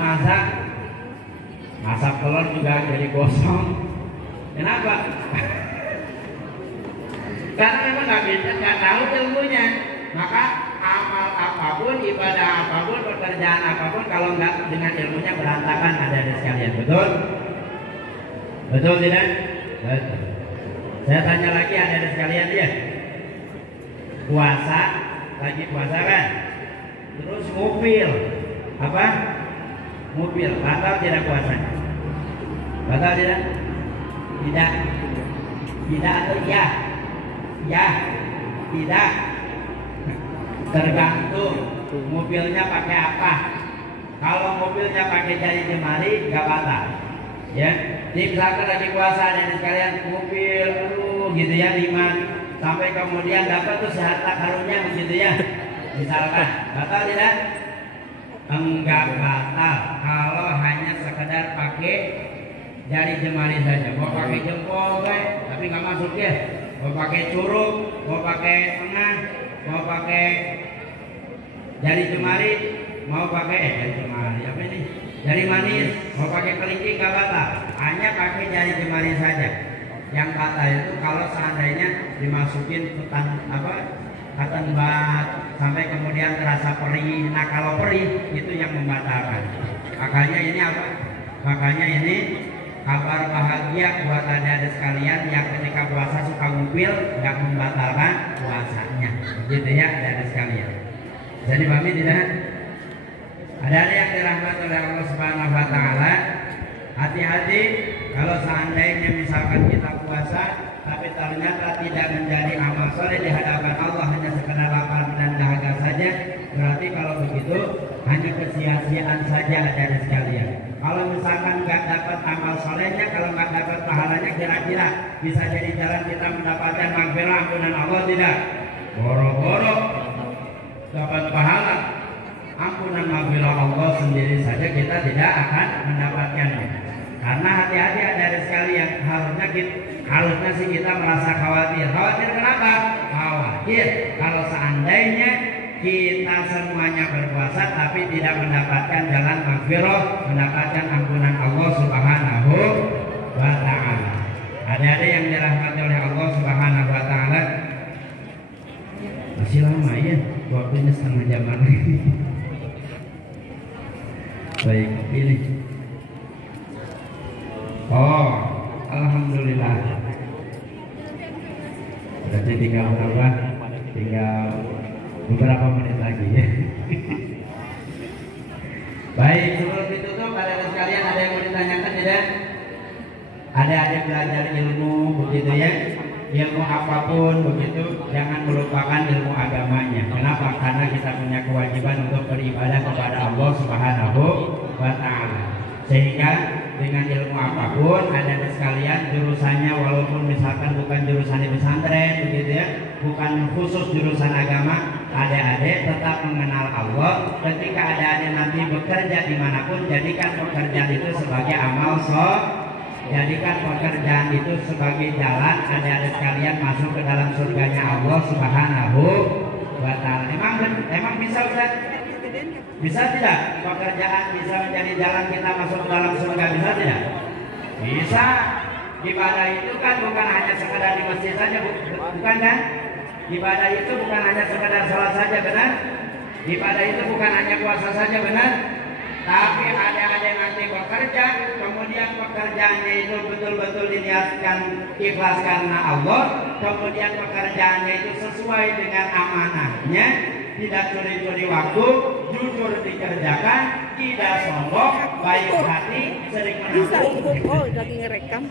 masak telur juga jadi gosong. Kenapa? Karena memang nggak tahu ilmunya. Maka amal apapun, ibadah apapun, pekerjaan apapun kalau nggak dengan ilmunya berantakan, ada sekalian. Betul? Betul tidak? Betul. Saya tanya lagi, ada sekalian ya. Puasa, lagi puasa kan? Terus ngupil. Apa? Ngupil. Batal tidak puasa? Batal tidak? Tidak. Tidak atau ya? Ya. Tidak. Tergantung mobilnya pakai apa. Kalau mobilnya pakai jari jemari nggak batal, ya. Jadi misalkan lagi puasa dan sekalian mobil gitu ya 5 sampai kemudian dapat tuh harta karunnya begitu ya. Misalkan batal tidak? Enggak batal kalau hanya sekedar pakai jari jemari saja. Mau pakai jempol tapi nggak masuk ya. Mau pakai curug, mau pakai tengah, mau pakai jari jemari, mau pakai jari jemari apa ini? Jari manis, mau pakai kelingking nggak batal, hanya pakai jari jemari saja. Yang batal itu kalau seandainya dimasukin hutan cotton bud sampai kemudian terasa perih. Nah kalau perih itu yang membatalkan. Makanya ini apa? Makanya ini kabar bahagia buat adik-adik sekalian yang ketika puasa suka ngumpil, nggak membatalkan puasanya, gitu ya adik-adik sekalian. Jadi pahami tidak? Ada yang dirahmati oleh Allah Subhanahu Wa Taala. Hati-hati kalau seandainya misalkan kita puasa, tapi ternyata tidak menjadi amal soleh di hadapan Allah, hanya sekedar lapar dan dahaga saja. Berarti kalau begitu hanya kesia-siaan saja adik-adik sekalian. Kalau misalkan nggak dapat amal solehnya, kalau nggak dapat pahalanya, kira-kira bisa jadi jalan kita mendapatkan maghfirah ampunan Allah tidak? Boro-boro dapat pahala ampunan maghfirah Allah sendiri saja kita tidak akan mendapatkannya. Karena hati-hati ada sekalian, harusnya sih kita merasa khawatir. Khawatir kenapa? Khawatir kalau seandainya kita semuanya berpuasa tapi tidak mendapatkan jalan maghfirah, mendapatkan ampunan Allah Subhanahu wa ta'ala. Adik-adik yang dirahmati oleh Allah Subhanahu wa ta'ala, masih lama ya, waktunya setengah jam lagi. Baik, ini. Oh, alhamdulillah. Berarti tinggal berapa? Tinggal beberapa menit lagi ya. Baik, sebelum ditutup ada sekalian ada yang mau ditanyakan tidak? Ada belajar ilmu begitu ya. Ilmu apapun begitu, jangan melupakan ilmu agamanya. Kenapa? Karena kita punya kewajiban untuk beribadah kepada Allah Subhanahu wa ta'ala. Sehingga dengan ilmu apapun ada sekalian jurusannya, walaupun misalkan bukan jurusan di pesantren begitu ya, bukan khusus jurusan agama, adik-adik tetap mengenal Allah. Ketika adik-adik nanti bekerja dimanapun, jadikan pekerjaan itu sebagai amal soleh. Jadikan pekerjaan itu sebagai jalan adik-adik sekalian masuk ke dalam surganya Allah Subhanahu wa ta'ala. Emang bisa Ustaz? Bisa tidak? Pekerjaan bisa menjadi jalan kita masuk ke dalam surga, bisa tidak? Bisa. Ibadah itu kan bukan hanya sekedar di masjid saja, bukan kan? Ibadah itu bukan hanya sekedar sholat saja, benar? Ibadah itu bukan hanya puasa saja, benar? Tapi ada nanti bekerja, kemudian pekerjaannya itu betul-betul diniatkan ikhlas karena Allah, kemudian pekerjaannya itu sesuai dengan amanahnya, tidak curi-curi waktu, jujur dikerjakan, tidak sombong, baik hati, sering menabung. Oh, lagi ngerekam.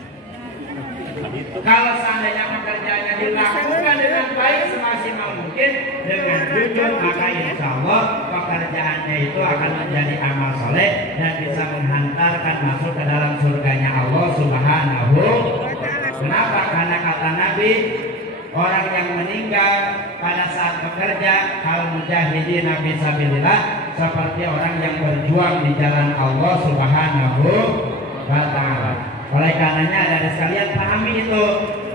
Kalau seandainya pekerjaannya dilakukan dengan baik semaksimal mungkin dengan jujur, maka insya Allah pekerjaannya itu akan menjadi amal soleh dan bisa menghantarkan masuk ke dalam surganya Allah Subhanahu. Kenapa? Karena kata Nabi, orang yang meninggal pada saat bekerja hal mujahidin fisabilillah seperti orang yang berjuang di jalan Allah Subhanahu wa ta'ala. Oleh karenanya ada sekalian pahami itu,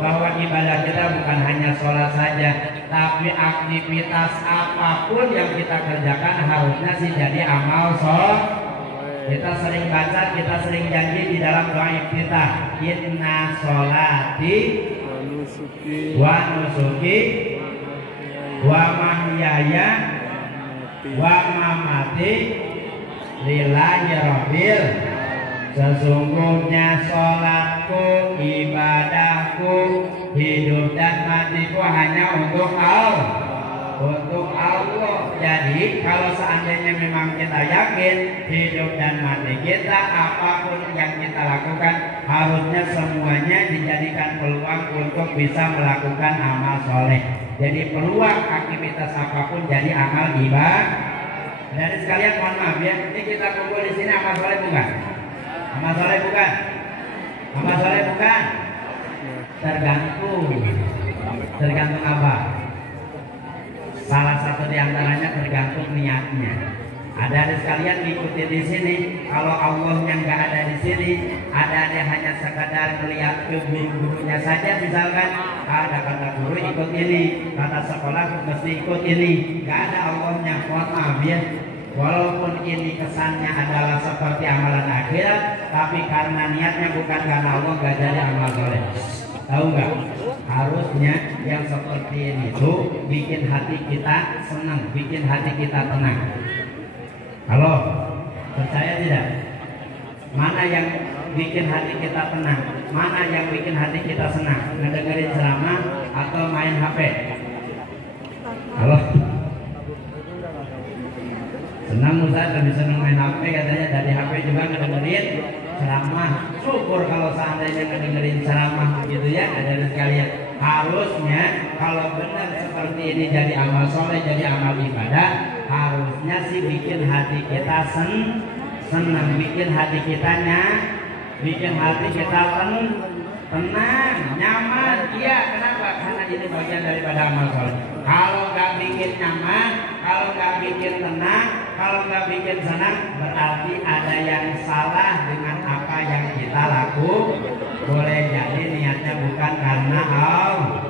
bahwa ibadah kita bukan hanya sholat saja, tapi aktivitas apapun yang kita kerjakan harusnya sih jadi amal soleh. Kita sering baca, kita sering janji di dalam doa iftitah, inna sholati wa nusuki wa mahyaya wa mamati lillahi rabbil. Sesungguhnya sholatku, ibadahku, hidup dan matiku hanya untuk Allah. Untuk Allah. Jadi kalau seandainya memang kita yakin hidup dan mati kita, apapun yang kita lakukan harusnya semuanya dijadikan peluang untuk bisa melakukan amal soleh. Jadi peluang aktivitas apapun jadi amal ibadah. Dari sekalian mohon maaf ya, ini kita kumpul di sini amal soleh bukan? Amal soleh bukan? Amal soleh bukan? Tergantung apa? Salah satu diantaranya tergantung niatnya. Ada sekalian ikuti di sini, kalau Allahnya nggak ada di sini, ada hanya sekadar melihat ke guru-gurunya saja, misalkan ada kata guru ikut ini, kata sekolah mesti ikut ini, nggak ada Allahnya. Mohon maaf ya. Walaupun ini kesannya adalah seperti amalan akhirat, tapi karena niatnya bukan karena Allah, gak jadi amal soleh. Tahu nggak? Harusnya yang seperti ini tuh bikin hati kita senang, bikin hati kita tenang. Halo, percaya tidak? Mana yang bikin hati kita tenang? Mana yang bikin hati kita senang? Ngedengerin ceramah atau main HP? Halo? Senang Ustaz, lebih senang main HP katanya, dari HP juga ngedengerin ceramah. Syukur kalau seandainya ngedengerin ceramah gitu ya, ada sekalian. Harusnya kalau benar seperti ini jadi amal soleh, jadi amal ibadah, harusnya sih bikin hati kita senang, bikin hati kita bikin hati kita tenang, nyaman. Iya, kenapa? Karena ini bagian daripada amal soleh. Kalau nggak bikin nyaman, kalau nggak bikin tenang, kalau nggak bikin senang berarti ada yang salah dengan apa yang kita lakukan. Boleh jadi niatnya bukan karena Allah.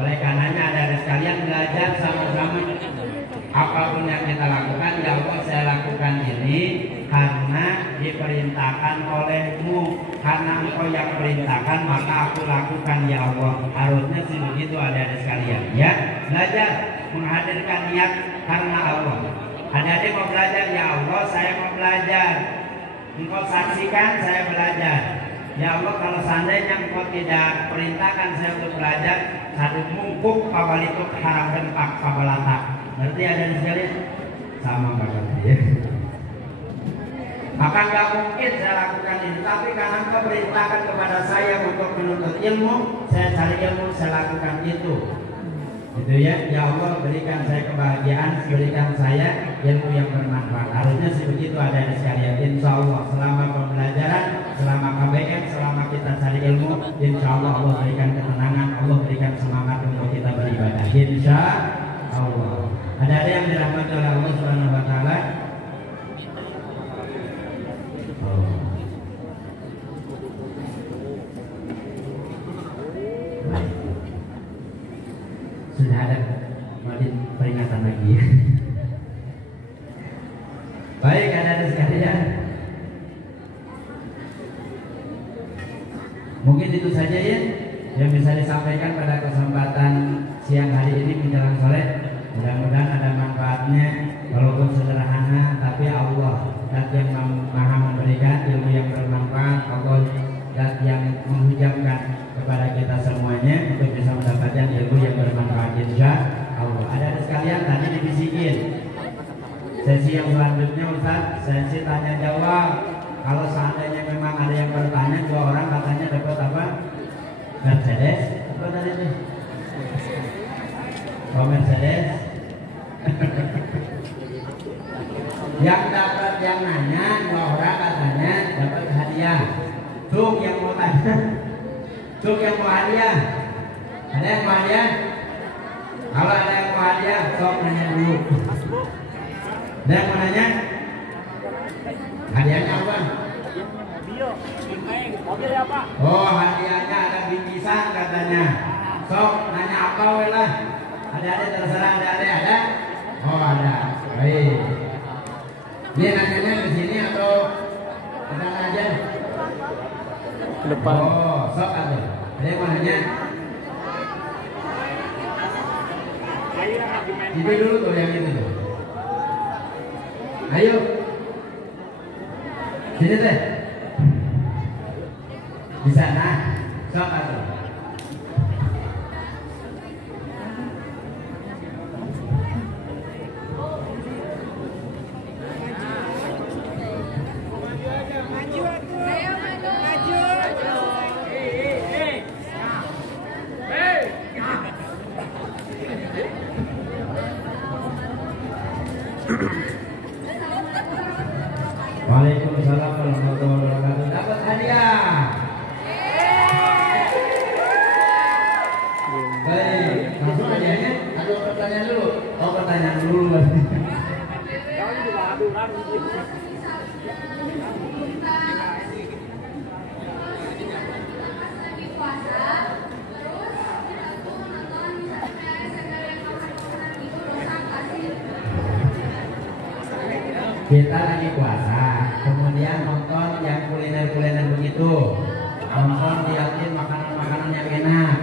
Oleh karenanya ada sekalian belajar sama-sama. Apapun yang kita lakukan, ya Allah saya lakukan ini karena diperintahkan olehmu. Karena engkau yang perintahkan maka aku lakukan ya Allah. Harusnya sih begitu ada sekalian ya. Belajar menghadirkan niat karena Allah. Adik-adik mau belajar ya Allah saya mau belajar. Engkau saksikan saya belajar. Ya Allah kalau seandainya engkau tidak perintahkan saya untuk belajar, satu mungkuk pabalituk haramkan pak pabalata. Berarti ada di sekalian sama berarti ya. Maka nggak mungkin saya lakukan ini, tapi karena engkau perintahkan kepada saya untuk menuntut ilmu, saya cari ilmu, saya lakukan itu. Itu ya, ya Allah berikan saya kebahagiaan, berikan saya ilmu yang bermanfaat. Harusnya sih begitu ada di sekalian. Insya Allah selama pembelajaran, selama KBM, selama kita cari ilmu, insya Allah Allah berikan ketenangan, Allah berikan semangat untuk kita beribadah. Insya Allah. Ada yang dirahmati oleh Allah Subhanahu Wa Taala. Sudah ada peringatan lagi. Baik, ada sekalian. Mungkin itu saja ya yang bisa disampaikan pada kesempatan siang hari ini menjelang sore. Mudah-mudahan ada manfaatnya, walaupun sederhana, tapi Allah zat yang maha memberikan ilmu yang bermanfaat. Allah zat yang menghujamkan kepada kita semuanya untuk bisa mendapatkan ilmu yang bermanfaat insya Allah. Ada sekalian tadi dibisikin sesi yang selanjutnya Ustaz, sesi tanya jawab. Kalau seandainya memang ada yang bertanya, 2 orang katanya dapat apa? Mercedes. Apa tadi itu? Oh Mercedes. Yang dapat yang nanya 2 orang katanya dapat hadiah. Cuk yang mau tanya. Cuk yang mau hadiah. Ada yang mau hadiah? Kalau ada yang mau hadiah, sok nanya dulu. Ada yang mau nanya? Hadiahnya apa? Mobil apa? Oh hadiahnya ada bingkisan katanya. Sok nanya apa lah? Ada terserah ada? Oh ada. Baik. Dia nanyanya ke sini atau ke sana aja? Ke depan. Oh sok ada. Ada yang mau nanya? Itu dulu tuh yang itu tuh. Ayo. Sini teh. Di sana. Sok atau. Waalaikumsalam warahmatullahi wabarakatuh. Dapat hadiah. Baik, langsung hadiahnya. Atau pertanyaan dulu? Oh pertanyaan dulu. Kita lagi puasa, kemudian nonton yang kuliner-kuliner begitu, nonton liatin makanan-makanan yang enak,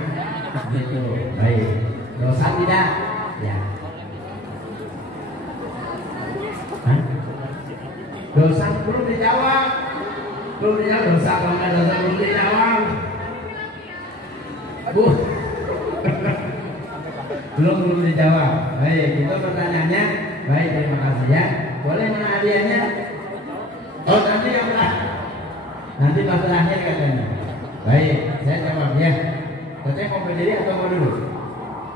gitu. Baik, dosa tidak? Ya. Hah? Dosa belum dijawab, dosa kalau nggak dosa belum dijawab. Bu, belum dijawab. Baik, itu pertanyaannya. Baik, terima kasih ya. Boleh mana hadiahnya? Oh nanti yang nanti pas terakhir katanya. Baik, saya jawab ya. Katanya mau berdiri atau mau duduk?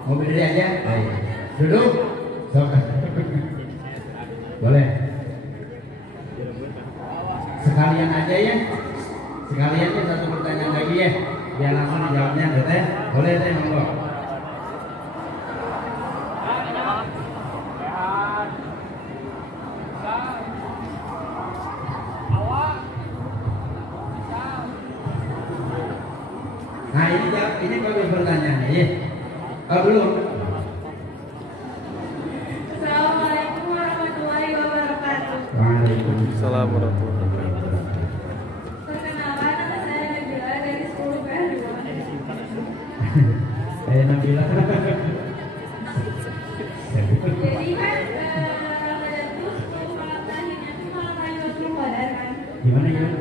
Mau berdiri aja? Baik. Duduk? Sok. Boleh. Sekalian aja ya. Sekalian aja satu pertanyaan lagi ya. Biar langsung dijawabnya, Teh. Boleh Teh, monggo. Nah ini bagus pertanyaannya ya. Oh belum. Assalamualaikum warahmatullahi wabarakatuh. Waalaikumsalam warahmatullahi wabarakatuh. Perkenalkan, nama saya Nabila dari 10 PH2. Nabila. Jadi kan pada itu 10 malam terakhirnya itu malam Lailatul Qadar kan. Gimana gimana?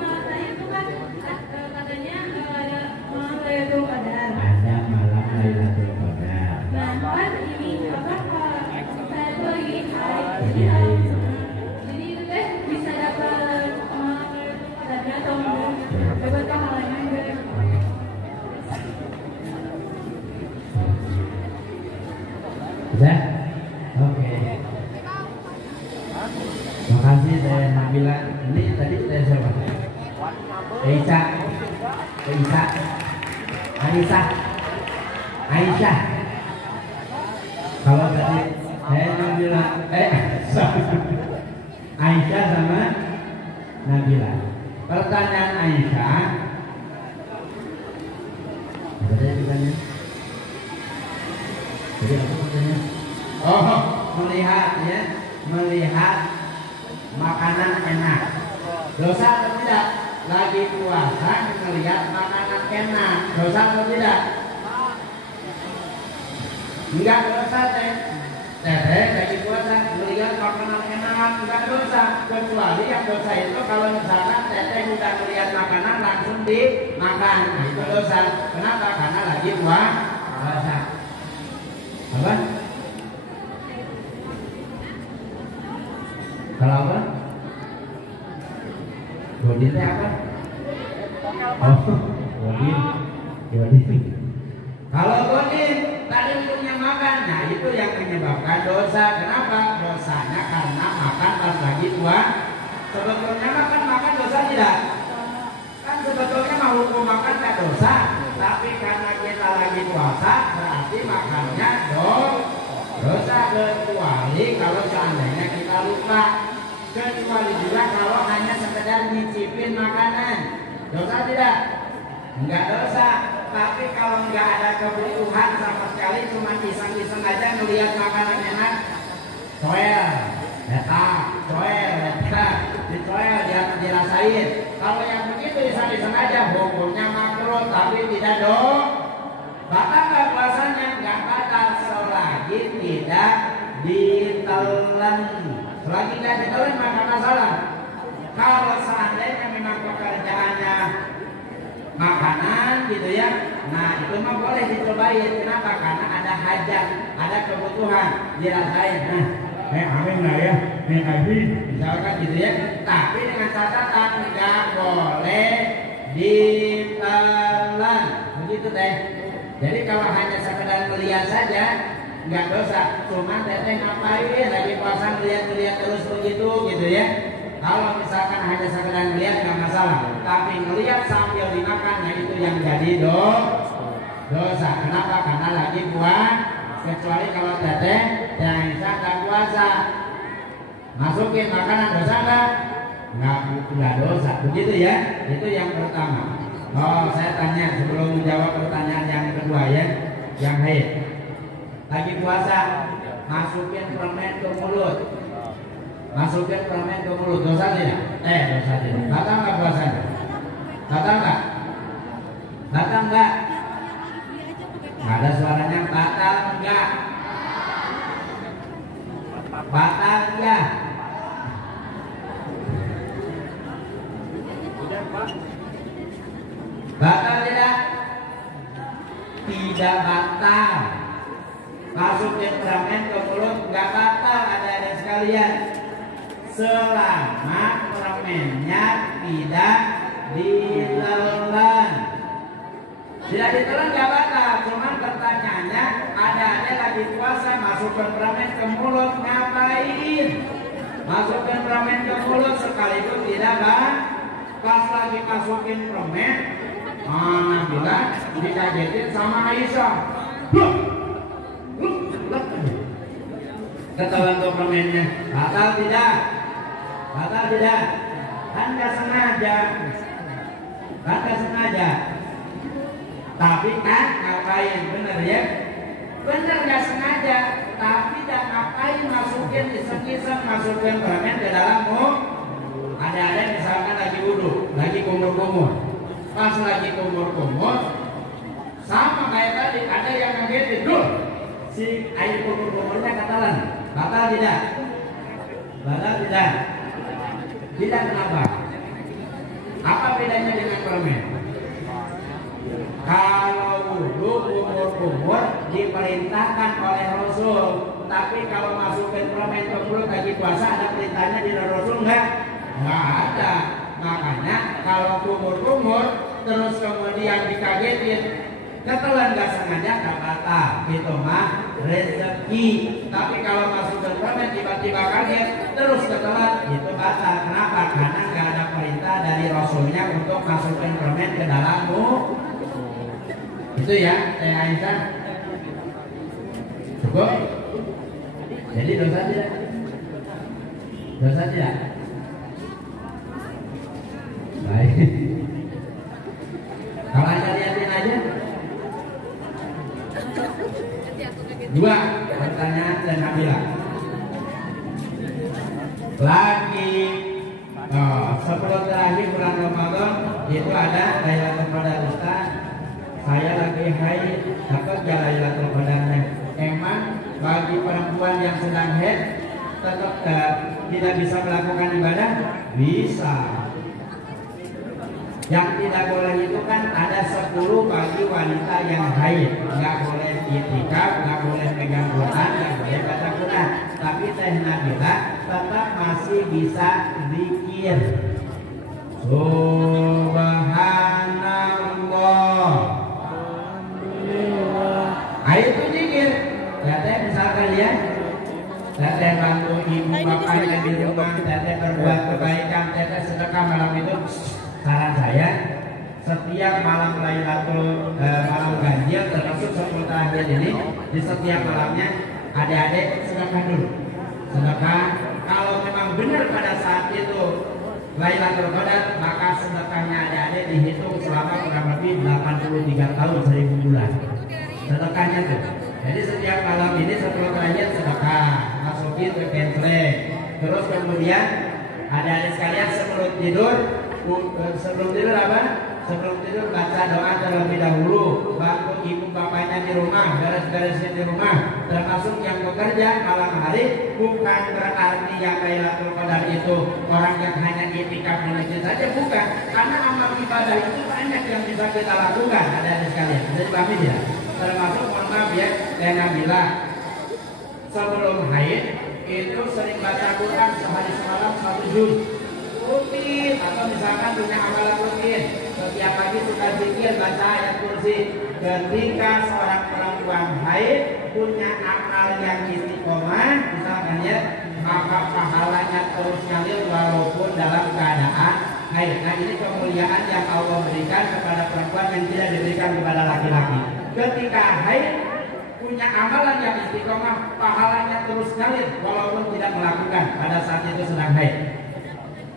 Malam terakhir itu kan katanya ada malam Lailatul Qadar. Ada malam Lailatul Qadar. Nah kan ini apa saya tuh lagi Lagi haid. jadi itu teh bisa dapat malam Lailatul Qadarnya atau enggak? Dapat pahalanya enggak? Sudah? Oke. Makasih saya Nabila. Ini tadi saya siapa? Aisyah. Aisyah. Kalau tadi saya Nabila, Aisyah sama Nabila. Pertanyaan Aisyah. Apa tadi pertanyaan? Jadi apa maksudnya? Oh, melihat makanan enak. Dosa atau tidak? Lagi puasa melihat makanan enak. Dosa atau tidak? Enggak dosa teh. Teteh lagi puasa melihat makanan enak enggak dosa. Kecuali yang dosa itu kalau misalkan teteh udah melihat makanan langsung dimakan. Nah, itu dosa. Kenapa? Karena lagi puasa. Apa? Kalau apa? Godin itu apa? Oh, godin. Kalau godin tadi punya makan, nah itu yang menyebabkan dosa. Kenapa? Dosanya karena makan pas lagi tua. Sebetulnya makan dosa tidak? Kan sebetulnya mau hukum makan tak dosa. Tapi karena kita lagi puasa berarti makannya dosa, kecuali kalau seandainya kita lupa, kecuali juga kalau hanya sekedar nyicipin makanan. Dosa tidak? Enggak dosa. Tapi kalau enggak ada kebutuhan sama sekali, cuma iseng-iseng aja ngelihat makanan enak, coel, dicoel, dirasain. Kalau yang begitu iseng-iseng aja, hukumnya makruh, tapi tidak batal nggak puasanya? Nggak batal selagi tidak ditelan. Selagi tidak ditelan maka masalah. Kalau seandainya memang pekerjaannya makanan gitu ya, nah itu mah boleh dicobain. Kenapa? Karena ada hajat, ada kebutuhan, dirasain. Amin lah ya, misalkan gitu ya. Tapi dengan catatan nggak boleh ditelan, begitu deh. Jadi kalau hanya sekedar melihat saja nggak dosa. Cuma teteh ngapain lagi puasa melihat terus begitu gitu ya. Kalau misalkan hanya sekedar melihat nggak masalah. Tapi melihat sambil dimakan, nah itu yang jadi dosa. Kenapa? Karena lagi puasa. Kecuali kalau teteh yang tak puasa, masukin makanan dosa nggak dosa. Begitu ya. Itu yang pertama. Oh, saya tanya sebelum menjawab pertanyaan yang kedua ya, yang haid. Lagi puasa, masukin permen ke mulut. Dosa tidak? Dosa tidak. Batal nggak puasanya? Batal nggak? Nggak ada suaranya. Batal nggak? Batal ya? Batal tidak? Tidak batal. Masukin permen ke mulut nggak batal, ada sekalian. Selama permennya tidak ditelan. Tidak ditelan nggak batal. Cuman pertanyaannya, ada lagi puasa masukkan permen ke mulut ngapain? Masukkan permen ke mulut sekalipun tidak batal. Pas lagi masukin permen, Nabila dikagetin sama Aisyah. Ketahuan tuh permennya. Batal tidak? Kan nggak sengaja. Tapi kan ngapain? Bener ya? Bener nggak sengaja. Tapi dan ngapain masukin iseng-iseng masukin permen ke dalam ada misalkan lagi wudhu, lagi kumur-kumur. Pas lagi kumur-kumur, sama kayak tadi ada yang ngagetin, duh, si air kumur-kumurnya katalan. Batal tidak? Batal tidak? Tidak, kenapa? Apa bedanya dengan permen? Kalau wudhu kumur-kumur diperintahkan oleh Rasul, tapi kalau masukin permen ke mulut lagi puasa ada perintahnya di Rasul nggak? Nggak ada. Makanya kalau kumur-kumur terus kemudian dikagetin, ketelan nggak sengaja nggak batal, itu mah rezeki. Tapi kalau masukin permen tiba-tiba kaget terus ketelan, itu batal. Kenapa? Karena nggak ada perintah dari Rasulnya untuk masukin permen ke dalammu. Itu ya, Teh Aisyah. Cukup? Jadi dosa tidak? Dosa tidak? Baik. Kalau Anda lihatin aja. Dua pertanyaan dan Nabila. Lagi sebelum terakhir bulan Ramadan itu ada Lailatul Qadar. Ustaz, saya lagi haid, dapat gak Lailatul Qadarnya? Emang bagi perempuan yang sedang haid tetap tidak bisa melakukan ibadah? Bisa. Yang tidak boleh itu kan ada 10 bagi wanita yang haid, nggak boleh itikaf, nggak boleh pegang Quran, nggak boleh baca Quran. Tapi Teh Nabila tetap masih bisa zikir. Subhanallah. Itu zikir. Ya Teh misalkan ya, Teh bantu ibu bapaknya di rumah, Teh berbuat kebaikan, Teh sedekah malam itu. Saran saya, setiap malam malam ganjil termasuk 10 terakhir ini, di setiap malamnya adik-adik sedekah dulu. Sedekah, kalau memang benar pada saat itu Lailatul Qadar, maka sedekahnya adik-adik dihitung selama kurang lebih 83 tahun 1000 bulan. Sedekahnya tuh. Jadi setiap malam ini 10 terakhir sedekah, masukin ke kentreng. Terus kemudian adik-adik sekalian sebelum tidur apa? Sebelum tidur baca doa terlebih dahulu, bantu ibu bapaknya di rumah, beres-beresin di rumah, termasuk yang bekerja malam hari. Bukan berarti yang Lailatul Qadar itu orang yang hanya itikaf di masjid saja, bukan. Karena amal ibadah itu banyak yang bisa kita lakukan, ada sekalian. Jadi pahami ya. Termasuk mohon maaf ya, Teh Nabila sebelum haid itu sering baca Quran sehari semalam 1 juz. Rutin, atau misalkan punya amalan rutin, setiap pagi suka zikir baca ayat kursi. Ketika seorang perempuan haid punya amal yang istiqomah, misalkan ya, maka pahalanya terus ngalir walaupun dalam keadaan haid. Nah ini kemuliaan yang Allah berikan kepada perempuan yang tidak diberikan kepada laki-laki. Ketika haid punya amalan yang istiqomah, pahalanya terus ngalir walaupun tidak melakukan pada saat itu sedang haid.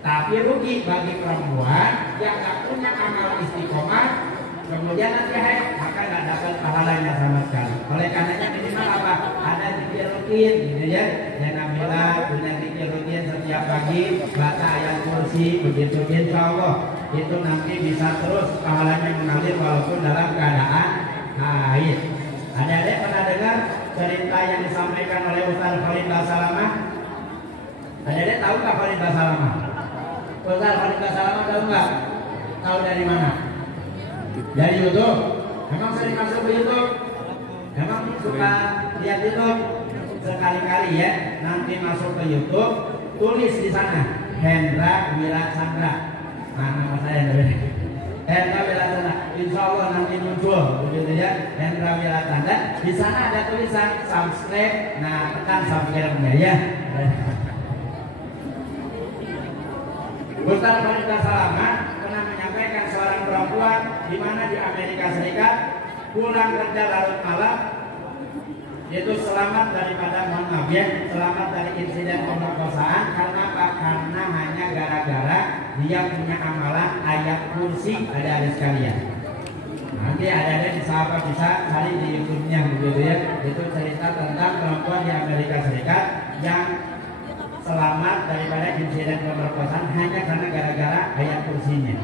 Tapi rugi bagi perempuan yang nggak punya amal istiqomah, kemudian nanti haid, maka nggak dapat pahalanya sama sekali. Oleh karenanya minimal apa? Ada zikir rutin, gitu ya. Yang Nabila punya zikir rutin setiap pagi, baca ayat kursi, begitu insya Allah itu nanti bisa terus pahalanya mengalir walaupun dalam keadaan haid. Adik-adik pernah dengar cerita yang disampaikan oleh Ustaz Khalid Basalamah? Adik-adik tahu nggak Khalid Basalamah? Ustaz Khalid Basalamah tahu nggak? Tahu dari mana? Dari YouTube. Memang sering masuk ke YouTube. Memang suka lihat YouTube. Sekali-kali ya, nanti masuk ke YouTube, tulis di sana Hendra Wilachandra. Nah, nama saya Hendra Wilachandra. Insya Allah nanti muncul, begitu ya, Hendra Wilachandra. Di sana ada tulisan subscribe. Nah, tekan subscribe-nya ya. Ustaz Khalid Basalamah pernah menyampaikan seorang perempuan di mana di Amerika Serikat pulang kerja larut malam itu selamat daripada mohon maaf ya, selamat dari insiden pemerkosaan. Karena apa? Karena hanya gara-gara dia punya amalan ayat kursi, ada sekalian. Nanti ada sahabat bisa cari di YouTube-nya begitu ya. Itu cerita tentang perempuan di Amerika Serikat yang selamat daripada insiden pemerkosaan hanya karena gara-gara ayat kursinya.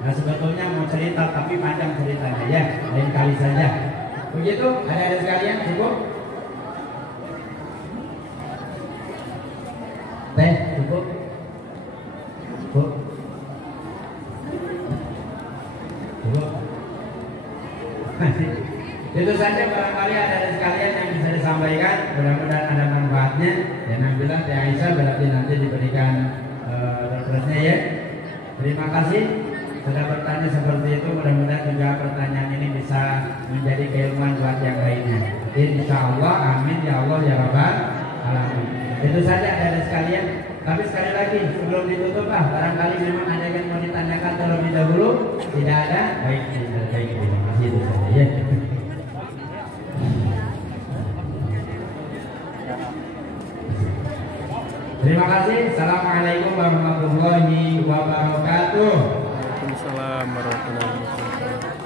Nah sebetulnya mau cerita tapi panjang ceritanya ya, lain kali saja. Begitu, ada sekalian cukup? Teh cukup? Cukup? Cukup? Itu saja barangkali ada sekalian yang bisa disampaikan. Mudah-mudahan ada manfaatnya. Dan alhamdulillah Teh Aisyah berarti nanti diberikan referensinya ya. Terima kasih sudah bertanya seperti itu. Mudah-mudahan juga pertanyaan ini bisa menjadi keilmuan buat yang lainnya. Insya Allah, amin ya Allah ya Rabbal alamin. Itu saja ada sekalian. Tapi sekali lagi sebelum ditutup barangkali memang ada yang mau ditanyakan terlebih dahulu. Tidak ada? Baik, terima kasih itu saja ya. Terima kasih. Assalamualaikum warahmatullahi wabarakatuh. Waalaikumsalam warahmatullahi wabarakatuh.